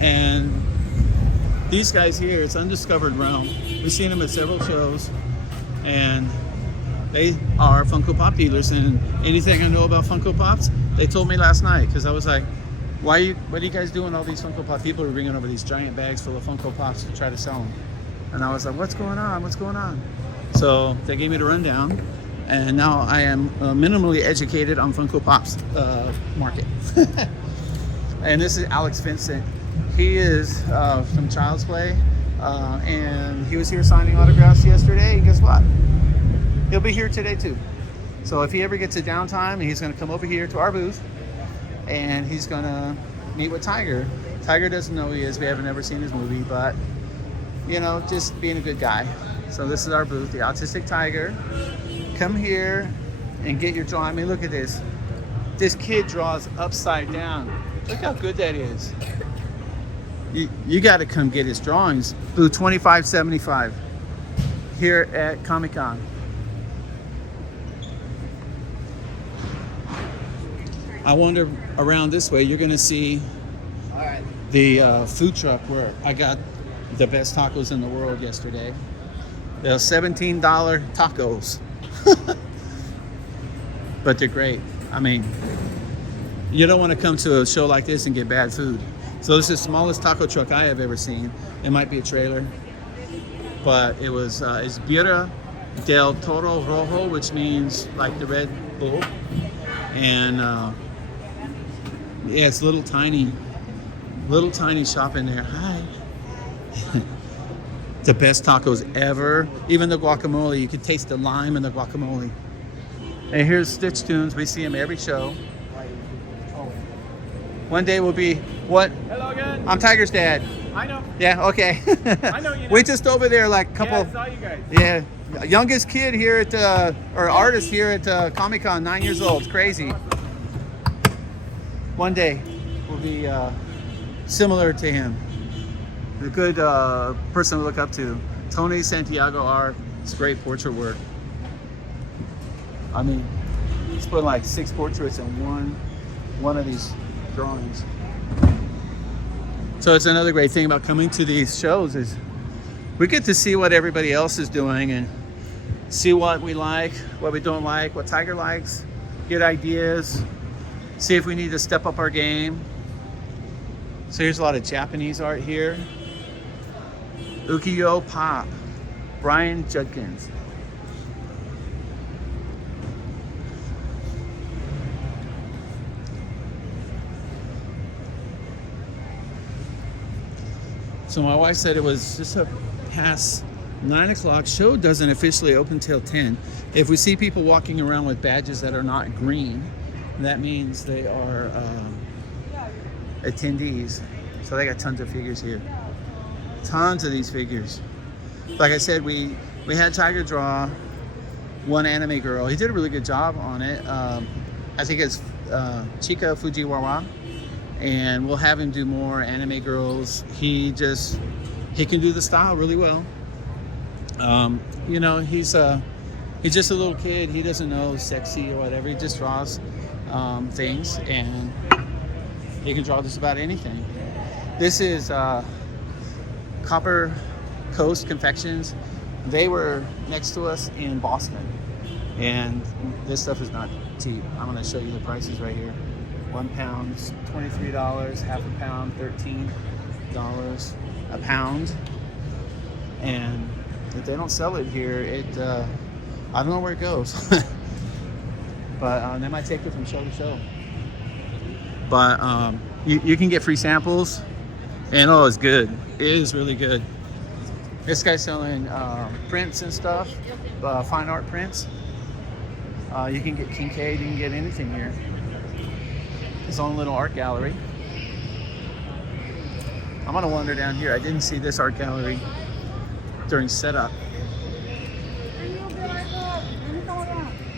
And these guys here, it's Undiscovered Realm. We've seen them at several shows. And they are Funko Pop dealers. And anything I know about Funko Pops, they told me last night. Because I was like, what are you guys doing? All these Funko Pop people are bringing over these giant bags full of Funko Pops to try to sell them. And I was like, what's going on? What's going on? So they gave me the rundown. And now I am minimally educated on Funko Pop's market. And this is Alex Vincent. He is from Child's Play. And he was here signing autographs yesterday. And guess what? He'll be here today too. So if he ever gets a downtime, he's going to come over here to our booth. And he's going to meet with Tiger. Tiger doesn't know who he is. We haven't ever seen his movie. But, you know, just being a good guy. So this is our booth, the Autistic Tiger. Come here and get your drawing. I mean, look at this. This kid draws upside down. Look how good that is. You got to come get his drawings. Booth 2575 here at Comic-Con. I wander around this way. You're going to see the food truck where I got the best tacos in the world yesterday. They're $17 tacos. But they're great. I mean, you don't want to come to a show like this and get bad food. So this is the smallest taco truck I have ever seen. It might be a trailer. But it was Exhibitor del Toro Rojo, which means like the Red Bull. And yeah, it's little tiny shop in there. Hi. The best tacos ever. Even the guacamole, you could taste the lime in the guacamole. And here's Stitch Tunes. We see him every show. One day we'll be what? Hello again. I'm Tiger's dad. I know. Yeah, okay. I know you know. We just over there like a couple. Yeah, I saw you guys. Yeah, youngest kid here at or artist here at Comic-Con, 9 years old. It's crazy. One day we'll be similar to him. A good person to look up to. Tony Santiago art. It's great portrait work. I mean, he's put like 6 portraits in one of these drawings. So it's another great thing about coming to these shows is we get to see what everybody else is doing and see what we like, what we don't like, what Tiger likes, get ideas, see if we need to step up our game. So here's a lot of Japanese art here. Ukiyo Pop, Brian Judkins. So my wife said it was just past 9 o'clock. Show doesn't officially open till 10. If we see people walking around with badges that are not green, that means they are attendees. So they got tons of figures here. Tons of these figures. Like I said, we had Tiger draw one anime girl. He did a really good job on it. I think it's Chika Fujiwara. And we'll have him do more anime girls. He can do the style really well. You know, he's just a little kid. He doesn't know sexy or whatever. He just draws things, and he can draw just about anything. This is Copper Coast Confections. They were next to us in Boston, and this stuff is not cheap. I'm going to show you the prices right here. 1 pound, $23. Half a pound, $13 a pound. And if they don't sell it here, I don't know where it goes. But they might take it from show to show. But you can get free samples, and oh, it's good. It is really good. This guy's selling prints and stuff, fine art prints. You can get Kincaid, you can get anything here. His own little art gallery. I'm gonna wander down here. I didn't see this art gallery during setup.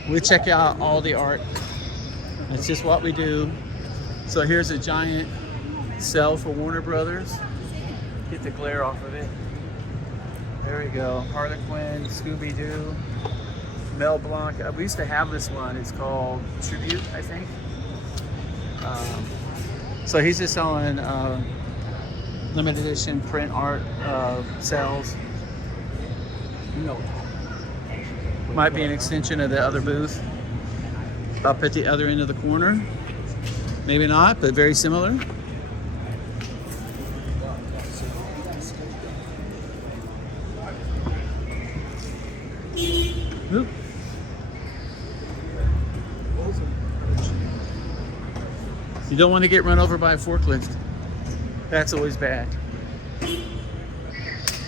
We check out all the art. That's just what we do. So here's a giant cell for Warner Brothers. Get the glare off of it. There we go. Harlequin, Scooby-Doo, Mel Blanc. We used to have this one. It's called Tribute, I think. So he's just selling limited edition print art cells. Might be an extension of the other booth up at the other end of the corner. Maybe not, but very similar. Oop. You don't want to get run over by a forklift. That's always bad.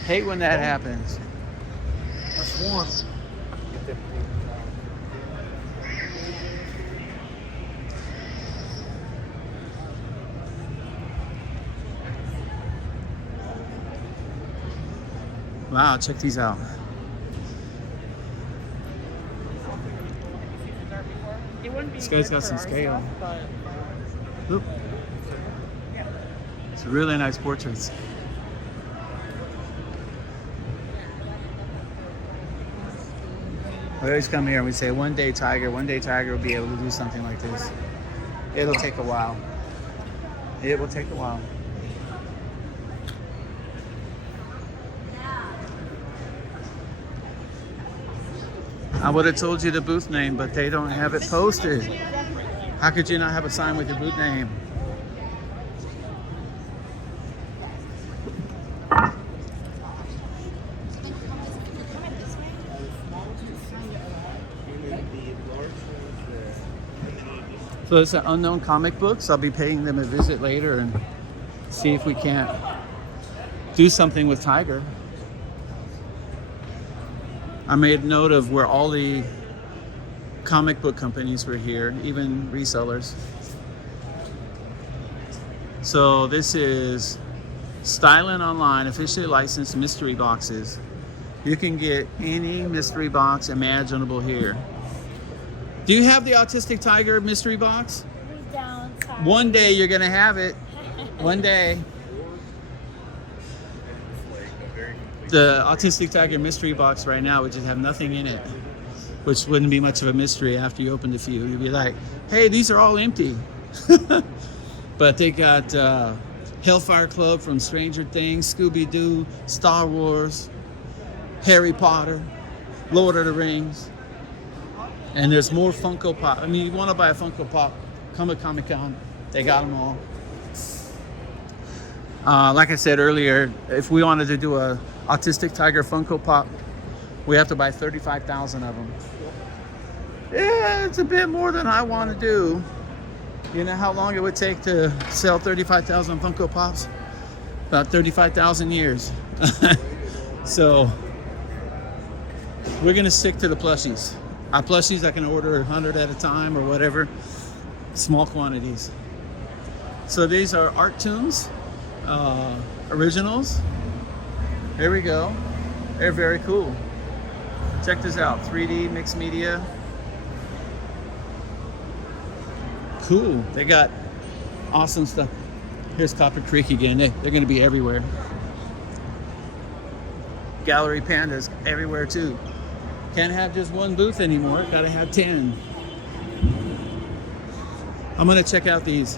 Hate when that happens. That's warm. Wow, check these out. This guy's got some scale. Oop. It's really nice portraits. We always come here and we say, one day Tiger will be able to do something like this. It'll take a while. It will take a while. I would have told you the booth name, but they don't have it posted. How could you not have a sign with your booth name? So it's an unknown comic books. I'll be paying them a visit later and see if we can't do something with Tiger. I made note of where all the comic book companies were here, even resellers. So this is Stylin' Online, officially licensed mystery boxes. You can get any mystery box imaginable here. Do you have the Autistic Tiger mystery box? We don't. Sorry. One day you're gonna have it. One day. The Autistic Tiger mystery box right now would just have nothing in it, which wouldn't be much of a mystery after you opened a few. You'd be like, hey, these are all empty. But they got Hellfire Club from Stranger Things, Scooby-Doo, Star Wars, Harry Potter, Lord of the Rings. And there's more Funko Pop. I mean, you want to buy a Funko Pop, come to Comic-Con. They got them all. Like I said earlier, if we wanted to do a Autistic Tiger Funko Pop, we have to buy 35,000 of them. Yeah, it's a bit more than I want to do. You know how long it would take to sell 35,000 Funko Pops? About 35,000 years. So we're gonna stick to the plushies. Our plushies, I can order 100 at a time or whatever, small quantities. So these are Art Tunes originals. There we go. They're very cool. Check this out, 3D mixed media. Cool. They got awesome stuff. Here's Copper Creek again. They're going to be everywhere. Gallery Pandas everywhere too. Can't have just one booth anymore. Got to have 10. I'm going to check out these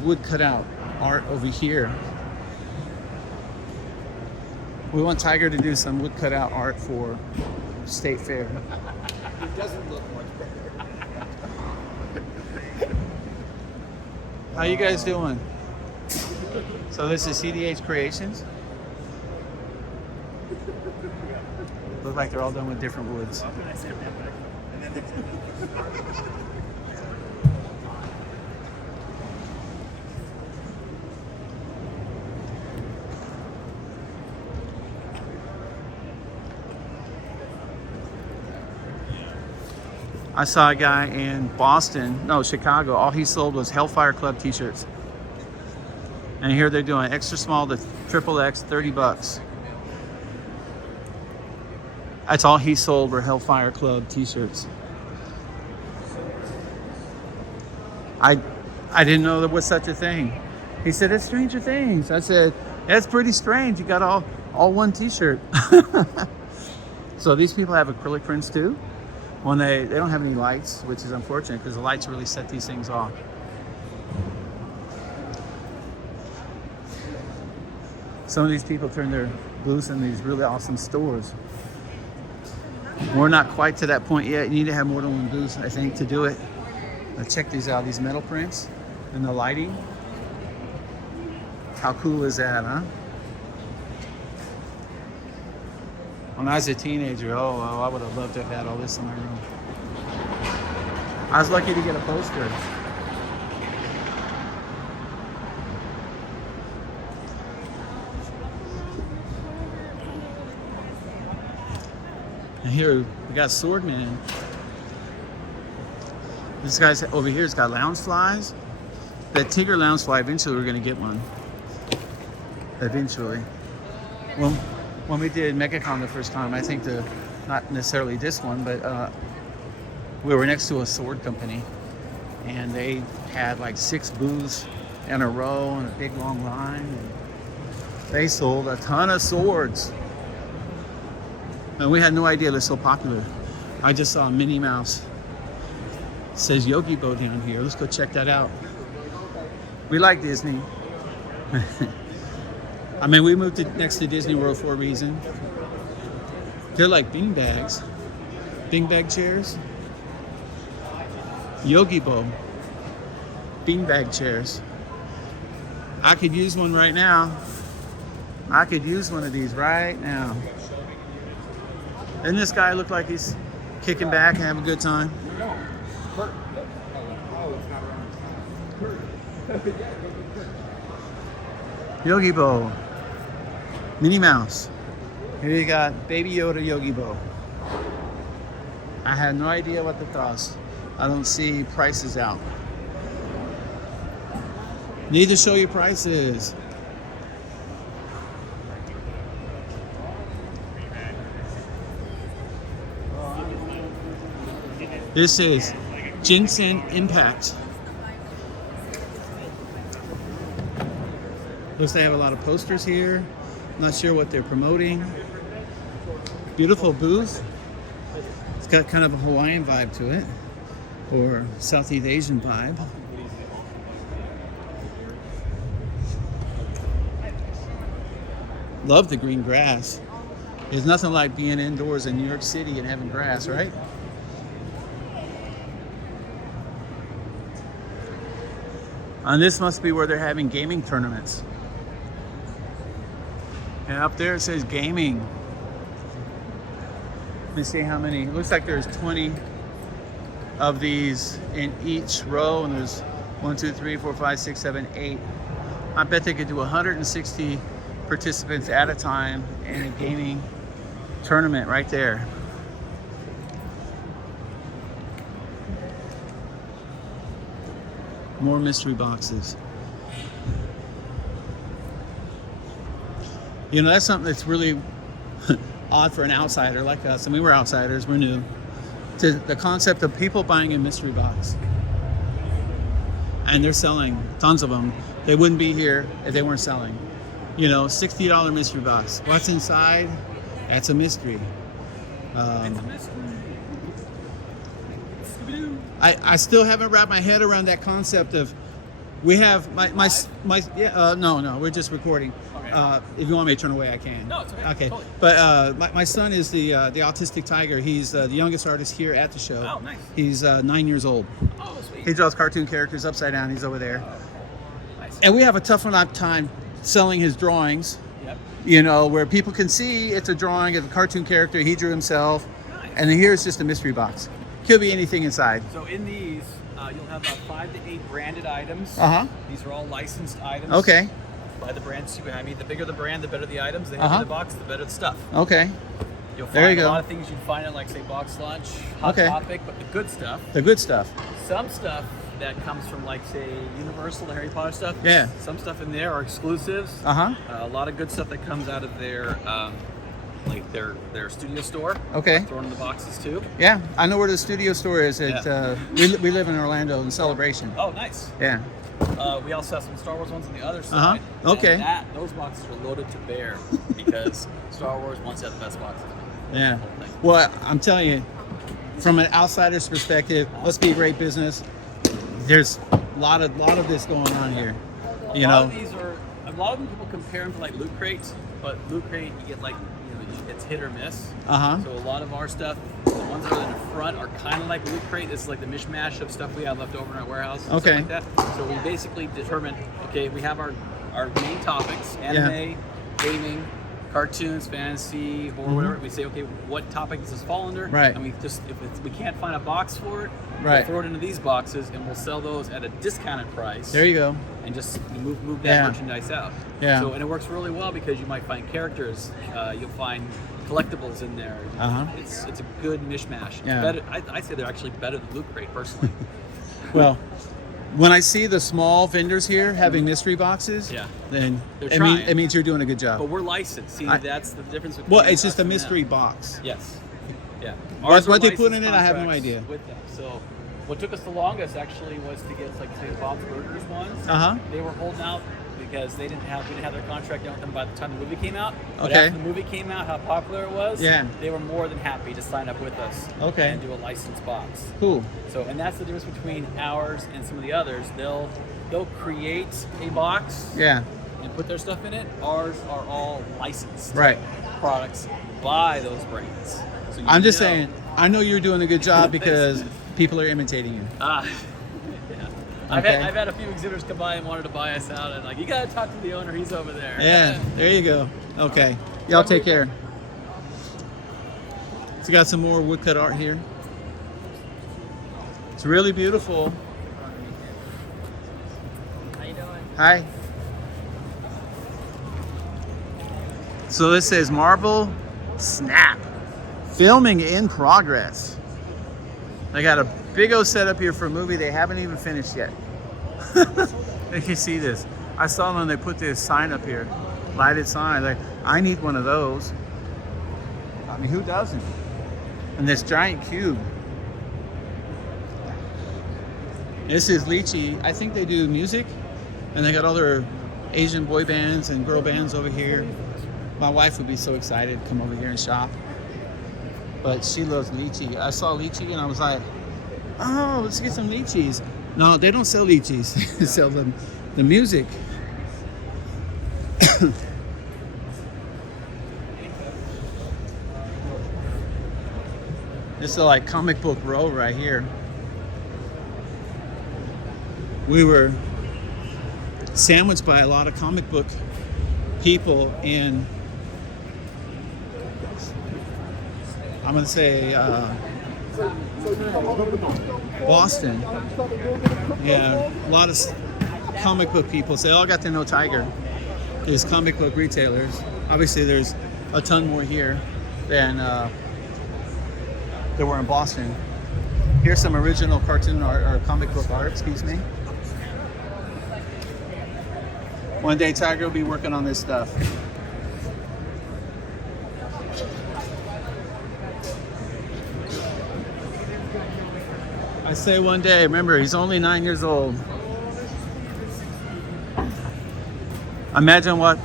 wood cutout art over here. We want Tiger to do some wood cutout art for State Fair. It doesn't look much better. How you guys doing? So this is CDH Creations. Look like they're all done with different woods. I saw a guy in Chicago. All he sold was Hellfire Club t-shirts. And here they're doing extra small to XXX, 30 bucks. That's all he sold were Hellfire Club t-shirts. I didn't know there was such a thing. He said, it's Stranger Things. I said, that's pretty strange. You got all one t-shirt. So these people have acrylic prints too. When they don't have any lights, which is unfortunate because the lights really set these things off. Some of these people turn their booths in these really awesome stores. We're not quite to that point yet. You need to have more than one booth, I think, to do it. Now check these out, these metal prints and the lighting. How cool is that, huh? When I was a teenager, I would have loved to have had all this in my room. I was lucky to get a poster. And here we got Swordman. This guy's over here has got Loungeflies. That Tigger Loungefly, eventually we're gonna get one. Eventually. When we did MegaCon the first time, I think not necessarily this one, but we were next to a sword company and they had like 6 booths in a row and a big long line. And they sold a ton of swords. And we had no idea they're so popular. I just saw a Minnie Mouse. It says Yogi Bo down here. Let's go check that out. We like Disney. I mean, we moved next to Disney World for a reason. They're like beanbags. Beanbag chairs. Yogi Bo. Beanbag chairs. I could use one right now. I could use one of these right now. Doesn't this guy look like he's kicking back and having a good time? Yogi Bo. Minnie Mouse. Here you got Baby Yoda Yogi Bo. I had no idea what the cost. I don't see prices out. Need to show you prices. This is Ginseng Impact. Looks they have a lot of posters here. Not sure what they're promoting. Beautiful booth. It's got kind of a Hawaiian vibe to it, or Southeast Asian vibe. Love the green grass. There's nothing like being indoors in New York City and having grass, right? And this must be where they're having gaming tournaments. And up there it says gaming. Let me see how many. It looks like there's 20 of these in each row, and there's 1, 2, 3, 4, 5, 6, 7, 8. I bet they could do 160 participants at a time in a gaming tournament right there. More mystery boxes. You know, that's something that's really odd for an outsider like us. I mean, we're outsiders, we're new to the concept of people buying a mystery box. And they're selling tons of them. They wouldn't be here if they weren't selling. You know, $60 mystery box. What's inside? That's a mystery. I still haven't wrapped my head around that concept of we have no, we're just recording. Okay. If you want me to turn away, I can. No, it's okay. Okay. Totally. But my son is the Autistic Tiger. He's the youngest artist here at the show. Oh, nice. He's 9 years old. Oh, sweet. He draws cartoon characters upside down. He's over there. Nice. And we have a tough enough time selling his drawings. Yep. You know, where people can see it's a drawing of a cartoon character he drew himself. Nice. And then here's just a mystery box. Could be anything inside. So in these, you'll have about 5 to 8 branded items. Uh-huh. These are all licensed items. Okay. By the brands behind me. The bigger the brand, the better the items. The heavier the box, the better the stuff. Okay. You'll find There you a go. lot of things you'd find in, like, say, Box Lunch, Hot Okay. Topic, but the good stuff. The good stuff. Some stuff that comes from, like, say, Universal, the Harry Potter stuff. Yeah. Some stuff in there are exclusives. Uh-huh. A lot of good stuff that comes out of their, like, their studio store. Okay. Thrown in the boxes, too. Yeah, I know where the studio store is. We live in Orlando in Celebration. Oh, nice. Yeah. We also have some Star Wars ones on the other side. Okay. And those boxes are loaded to bear because Star Wars wants to have the best boxes. Yeah. Well, I'm telling you, from an outsider's perspective, must be a great business. There's a lot of this going on here. A lot of them people compare them to like Loot Crate, but Loot Crate you get like, it's hit or miss. Uh-huh. So a lot of our stuff, the ones that are in the front are kind of like Loot Crate. This is like the mishmash of stuff we have left over in our warehouse. And Okay. stuff like that. So we basically determine, okay, we have our main topics, anime, gaming, cartoons, fantasy, or whatever. We say, okay, what topic does this fall under? Right. And we just, we can't find a box for it, Right. we'll throw it into these boxes and we'll sell those at a discounted price. There you go. And just move that Yeah. merchandise out. Yeah. So, and it works really well because you might find characters, you'll find collectibles in there. Uh-huh. It's a good mishmash. It's Yeah. better, I say they're actually better than Loot Crate personally. Well, when I see the small vendors here having mystery boxes, Yeah. then They're it trying. means you're doing a good job. But we're licensed. See, I- that's the difference between Well, it's just us a and them. mystery box. Yes. Yeah. What Ours are they put in licensed it, I have no contracts idea. With them. So what took us the longest actually was to get like say Bob's Burgers ones. Uh-huh. They were holding out because we didn't have their contract done with them by the time the movie came out. But Okay. after the movie came out, how popular it was, Yeah. they were more than happy to sign up with us. Okay. And do a licensed box. Cool. So, and that's the difference between ours and some of the others. They'll create a box Yeah. and put their stuff in it. Ours are all licensed. Right. products by those brands. So you I'm just know- saying, I know you're doing a good job because people are imitating you. Yeah. I've Okay. had a few exhibitors come by and wanted to buy us out, and like, you gotta talk to the owner. He's over there. Yeah, there you go. Okay, y'all take care. So got some more woodcut art here. It's really beautiful. How you doing? Hi. So this says Marvel Snap. Filming in progress. They got a big old setup here for a movie they haven't even finished yet. You can see this. I saw them, they put this sign up here. Lighted sign. Like, I need one of those. I mean, who doesn't? And this giant cube. This is Lychee. I think they do music. And they got all their Asian boy bands and girl bands over here. My wife would be so excited to come over here and shop. But she loves lychee. I saw lychee and I was like, oh, let's get some lychees. No, they don't sell lychees. They sell the music. This is like comic book row right here. We were sandwiched by a lot of comic book people in, I'm going to say, Boston. Yeah, a lot of comic book people. So they all got to know Tiger. There's comic book retailers. Obviously, there's a ton more here than there were in Boston. Here's some original cartoon art, or comic book art, excuse me. One day Tiger will be working on this stuff. I say one day, remember, he's only 9 years old. Imagine what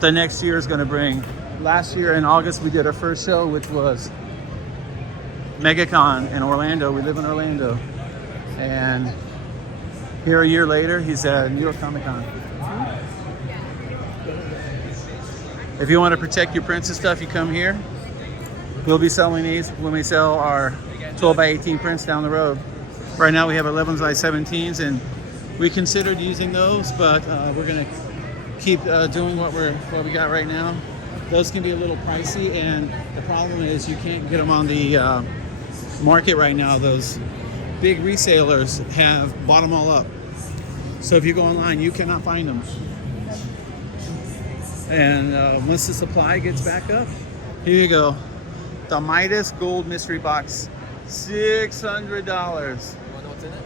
the next year is going to bring. Last year in August, we did our first show, which was MegaCon in Orlando. We live in Orlando. And here a year later, he's at New York Comic Con. If you want to protect your prints and stuff, you come here. We'll be selling these when we sell our 12 by 18 prints down the road. Right now we have 11s by 17s, and we considered using those, but we're gonna keep doing what we got right now. Those can be a little pricey, and the problem is you can't get them on the market right now. Those big resellers have bought them all up. So if you go online, you cannot find them. And once the supply gets back up, here you go. The Midas Gold Mystery Box, $600. Know what's in it?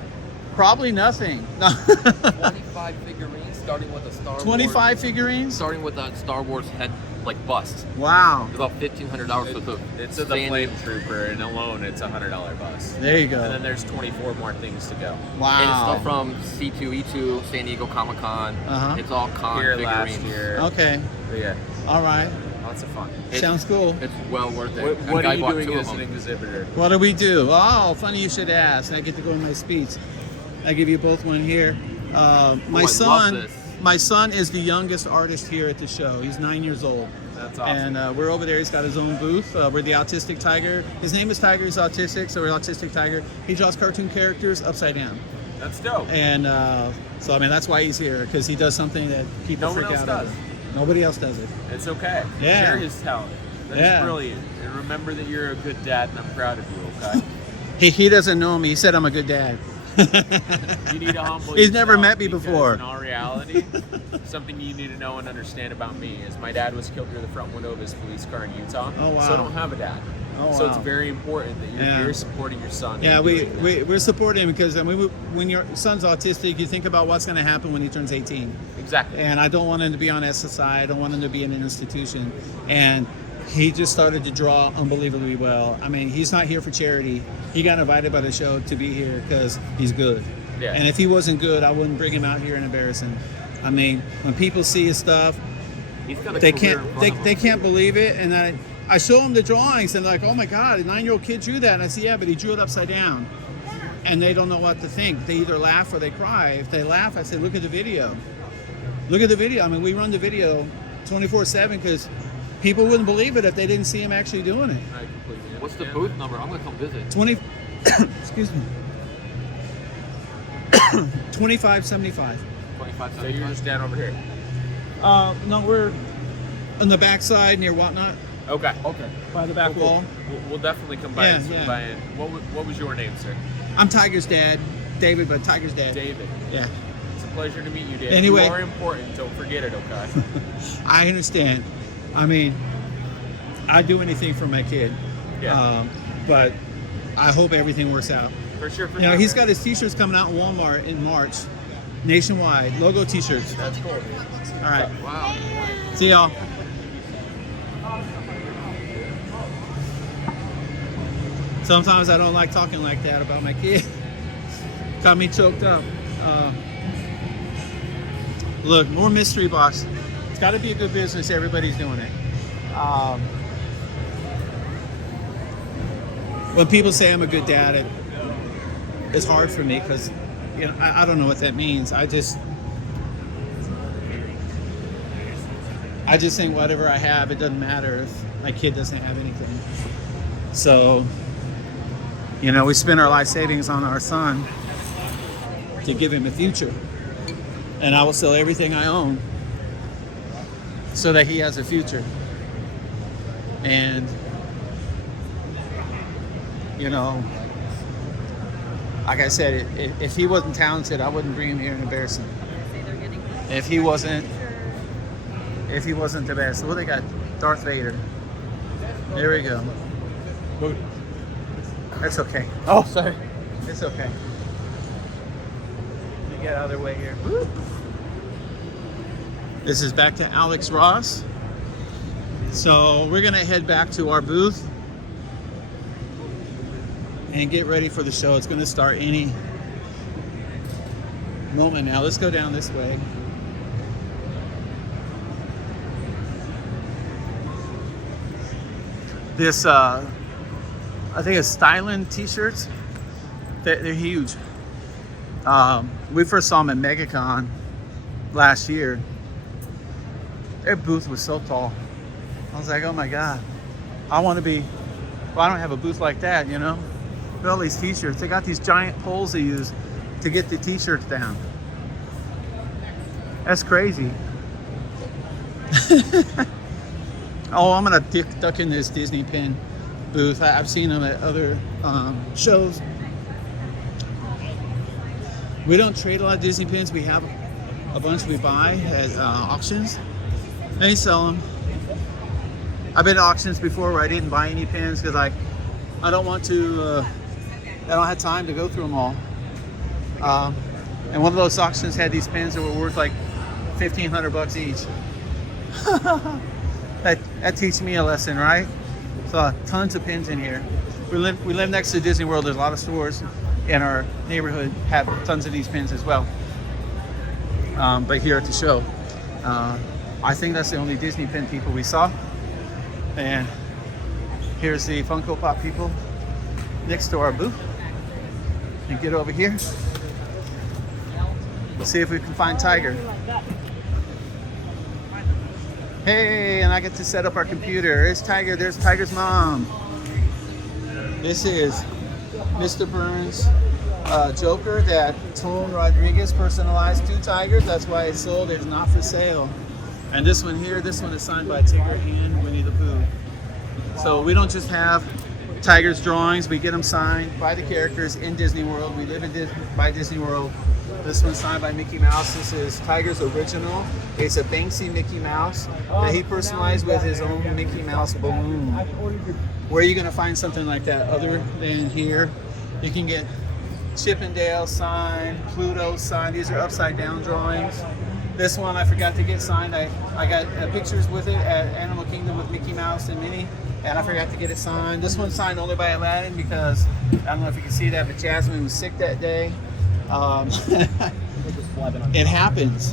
Probably nothing. 25 figurines, starting with a Star Wars. 25 figurines? Starting with a Star Wars head, like bust. Wow. It's about $1,500 for the. It's the Flame Trooper, and alone it's $100 bus. There you go. And then there's 24 more things to go. Wow. And it's stuff from C2E2, San Diego Comic Con. Uh-huh. It's all con Here figurines. last year. Okay. But yeah, All right. lots of fun. Sounds cool. It's well worth it. What A are guy you bought doing 2 of as an them. exhibitor? What do we do? Oh, funny you should ask. I get to go in my speech. I give you both one here. I love this. My son is the youngest artist here at the show. He's 9 years old. That's awesome. And we're over there. He's got his own booth. We're the Autistic Tiger. His name is Tiger. He's autistic, so we're Autistic Tiger. He draws cartoon characters upside down. That's dope. And so, I mean, that's why he's here, because he does something that people No one freak else out does. over. Nobody else does it. It's okay. Yeah. Share his talent. That's Yeah. brilliant. And remember that you're a good dad, and I'm proud of you, okay? He doesn't know me. He said I'm a good dad. You need to humble He's never yourself, met me because before. In all reality, something you need to know and understand about me is my dad was killed through the front window of his police car in Utah. Oh, wow. So I don't have a dad. Oh, So it's wow. very important that you're Yeah. here supporting your son. Yeah, and doing that. we're supporting him because I mean, when your son's autistic, you think about what's going to happen when he turns 18. Exactly. And I don't want him to be on SSI. I don't want him to be in an institution. And he just started to draw unbelievably well. I mean, he's not here for charity. He got invited by the show to be here because he's good. Yeah. And if he wasn't good, I wouldn't bring him out here and embarrass him. I mean, when people see his stuff, He's got a they career can't in front of him. they can't believe it. And I show them the drawings and they're like, oh my God, a 9-year-old kid drew that. And I say, yeah, but he drew it upside down. And they don't know what to think. They either laugh or they cry. If they laugh, I say, look at the video. Look at the video. I mean, we run the video 24/7 because people wouldn't believe it if they didn't see him actually doing it. I completely What's the understand. booth number? I'm gonna come visit. 20, excuse me, 2575. 25. So you just stand over here. No, we're on the back side near Whatnot, Okay. Okay. by the back Cool. wall. We'll definitely come by Yeah, and swing yeah. by. And what was your name, sir? I'm Tiger's dad, David, but Tiger's dad. David. Yeah, It's a pleasure to meet you, David. Anyway. You are important. Don't forget it, okay? I understand. I mean, I'd do anything for my kid. Yeah. But I hope everything works out. For sure. You know, he's got his t-shirts coming out in Walmart in March, nationwide, logo t-shirts. That's cool, dude. All right, Wow. see y'all. Sometimes I don't like talking like that about my kid. Got me choked up. Look, more mystery box. It's got to be a good business. Everybody's doing it. When people say I'm a good dad, it's hard for me because, you know, I don't know what that means. I just think whatever I have, it doesn't matter if my kid doesn't have anything. So, you know, we spend our life savings on our son to give him a future. And I will sell everything I own so that he has a future. And, you know, like I said, if he wasn't talented, I wouldn't bring him here and embarrass him. If he wasn't the best. Well, they got Darth Vader. There we go. That's okay. Oh, sorry. It's okay. You get out of their way here. Woo. This is back to Alex Ross. So we're gonna head back to our booth and get ready for the show. It's gonna start any moment now. Let's go down this way. This, I think it's styling t-shirts. They're huge. We first saw them at MegaCon last year. Their booth was so tall. I was like, oh my God, I want to be, well, I don't have a booth like that, you know? Look at all these t-shirts. They got these giant poles they use to get the t-shirts down. That's crazy. Oh, I'm gonna duck in this Disney pin booth. I've seen them at other shows. We don't trade a lot of Disney pins. We have a bunch we buy at auctions. They sell them. I've been to auctions before where I didn't buy any pins because I don't want to. I don't have time to go through them all. And one of those auctions had these pins that were worth like $1,500 each. That teaches me a lesson, right? So tons of pins in here. We live next to Disney World. There's a lot of stores in our neighborhood have tons of these pins as well. But here at the show, I think that's the only Disney pin people we saw. And here's the Funko Pop people next to our booth. And get over here. See if we can find Tiger. Hey, and I get to set up our computer. It's Tiger. There's Tiger's mom. This is Mr. Burns' Joker that Tone Rodriguez personalized to Tigers. That's why it's sold. It's not for sale. And this one here, this one is signed by Tigger and Winnie the Pooh. So we don't just have Tiger's drawings. We get them signed by the characters in Disney World. We live in by Disney World. This one's signed by Mickey Mouse. This is Tiger's original. It's a Banksy Mickey Mouse that he personalized with his own Mickey Mouse balloon. Where are you going to find something like that other than here? You can get Chippendale signed, Pluto signed. These are upside down drawings. This one I forgot to get signed. I got pictures with it at Animal Kingdom with Mickey Mouse and Minnie, and I forgot to get it signed. This one's signed only by Aladdin because, I don't know if you can see that, but Jasmine was sick that day. It happens.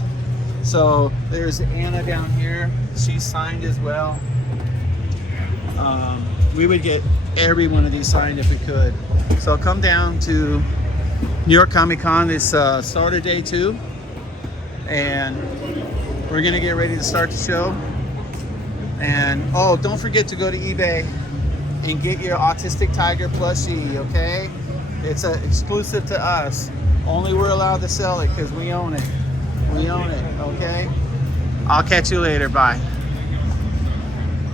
So there's Anna down here. She's signed as well. We would get every one of these signed if we could. So come down to New York Comic Con. It's started day 2. And we're gonna get ready to start the show. And oh, don't forget to go to eBay and get your Autistic Tiger plushie, okay? It's exclusive to us. Only we're allowed to sell it because we own it. We own it, okay? I'll catch you later. Bye.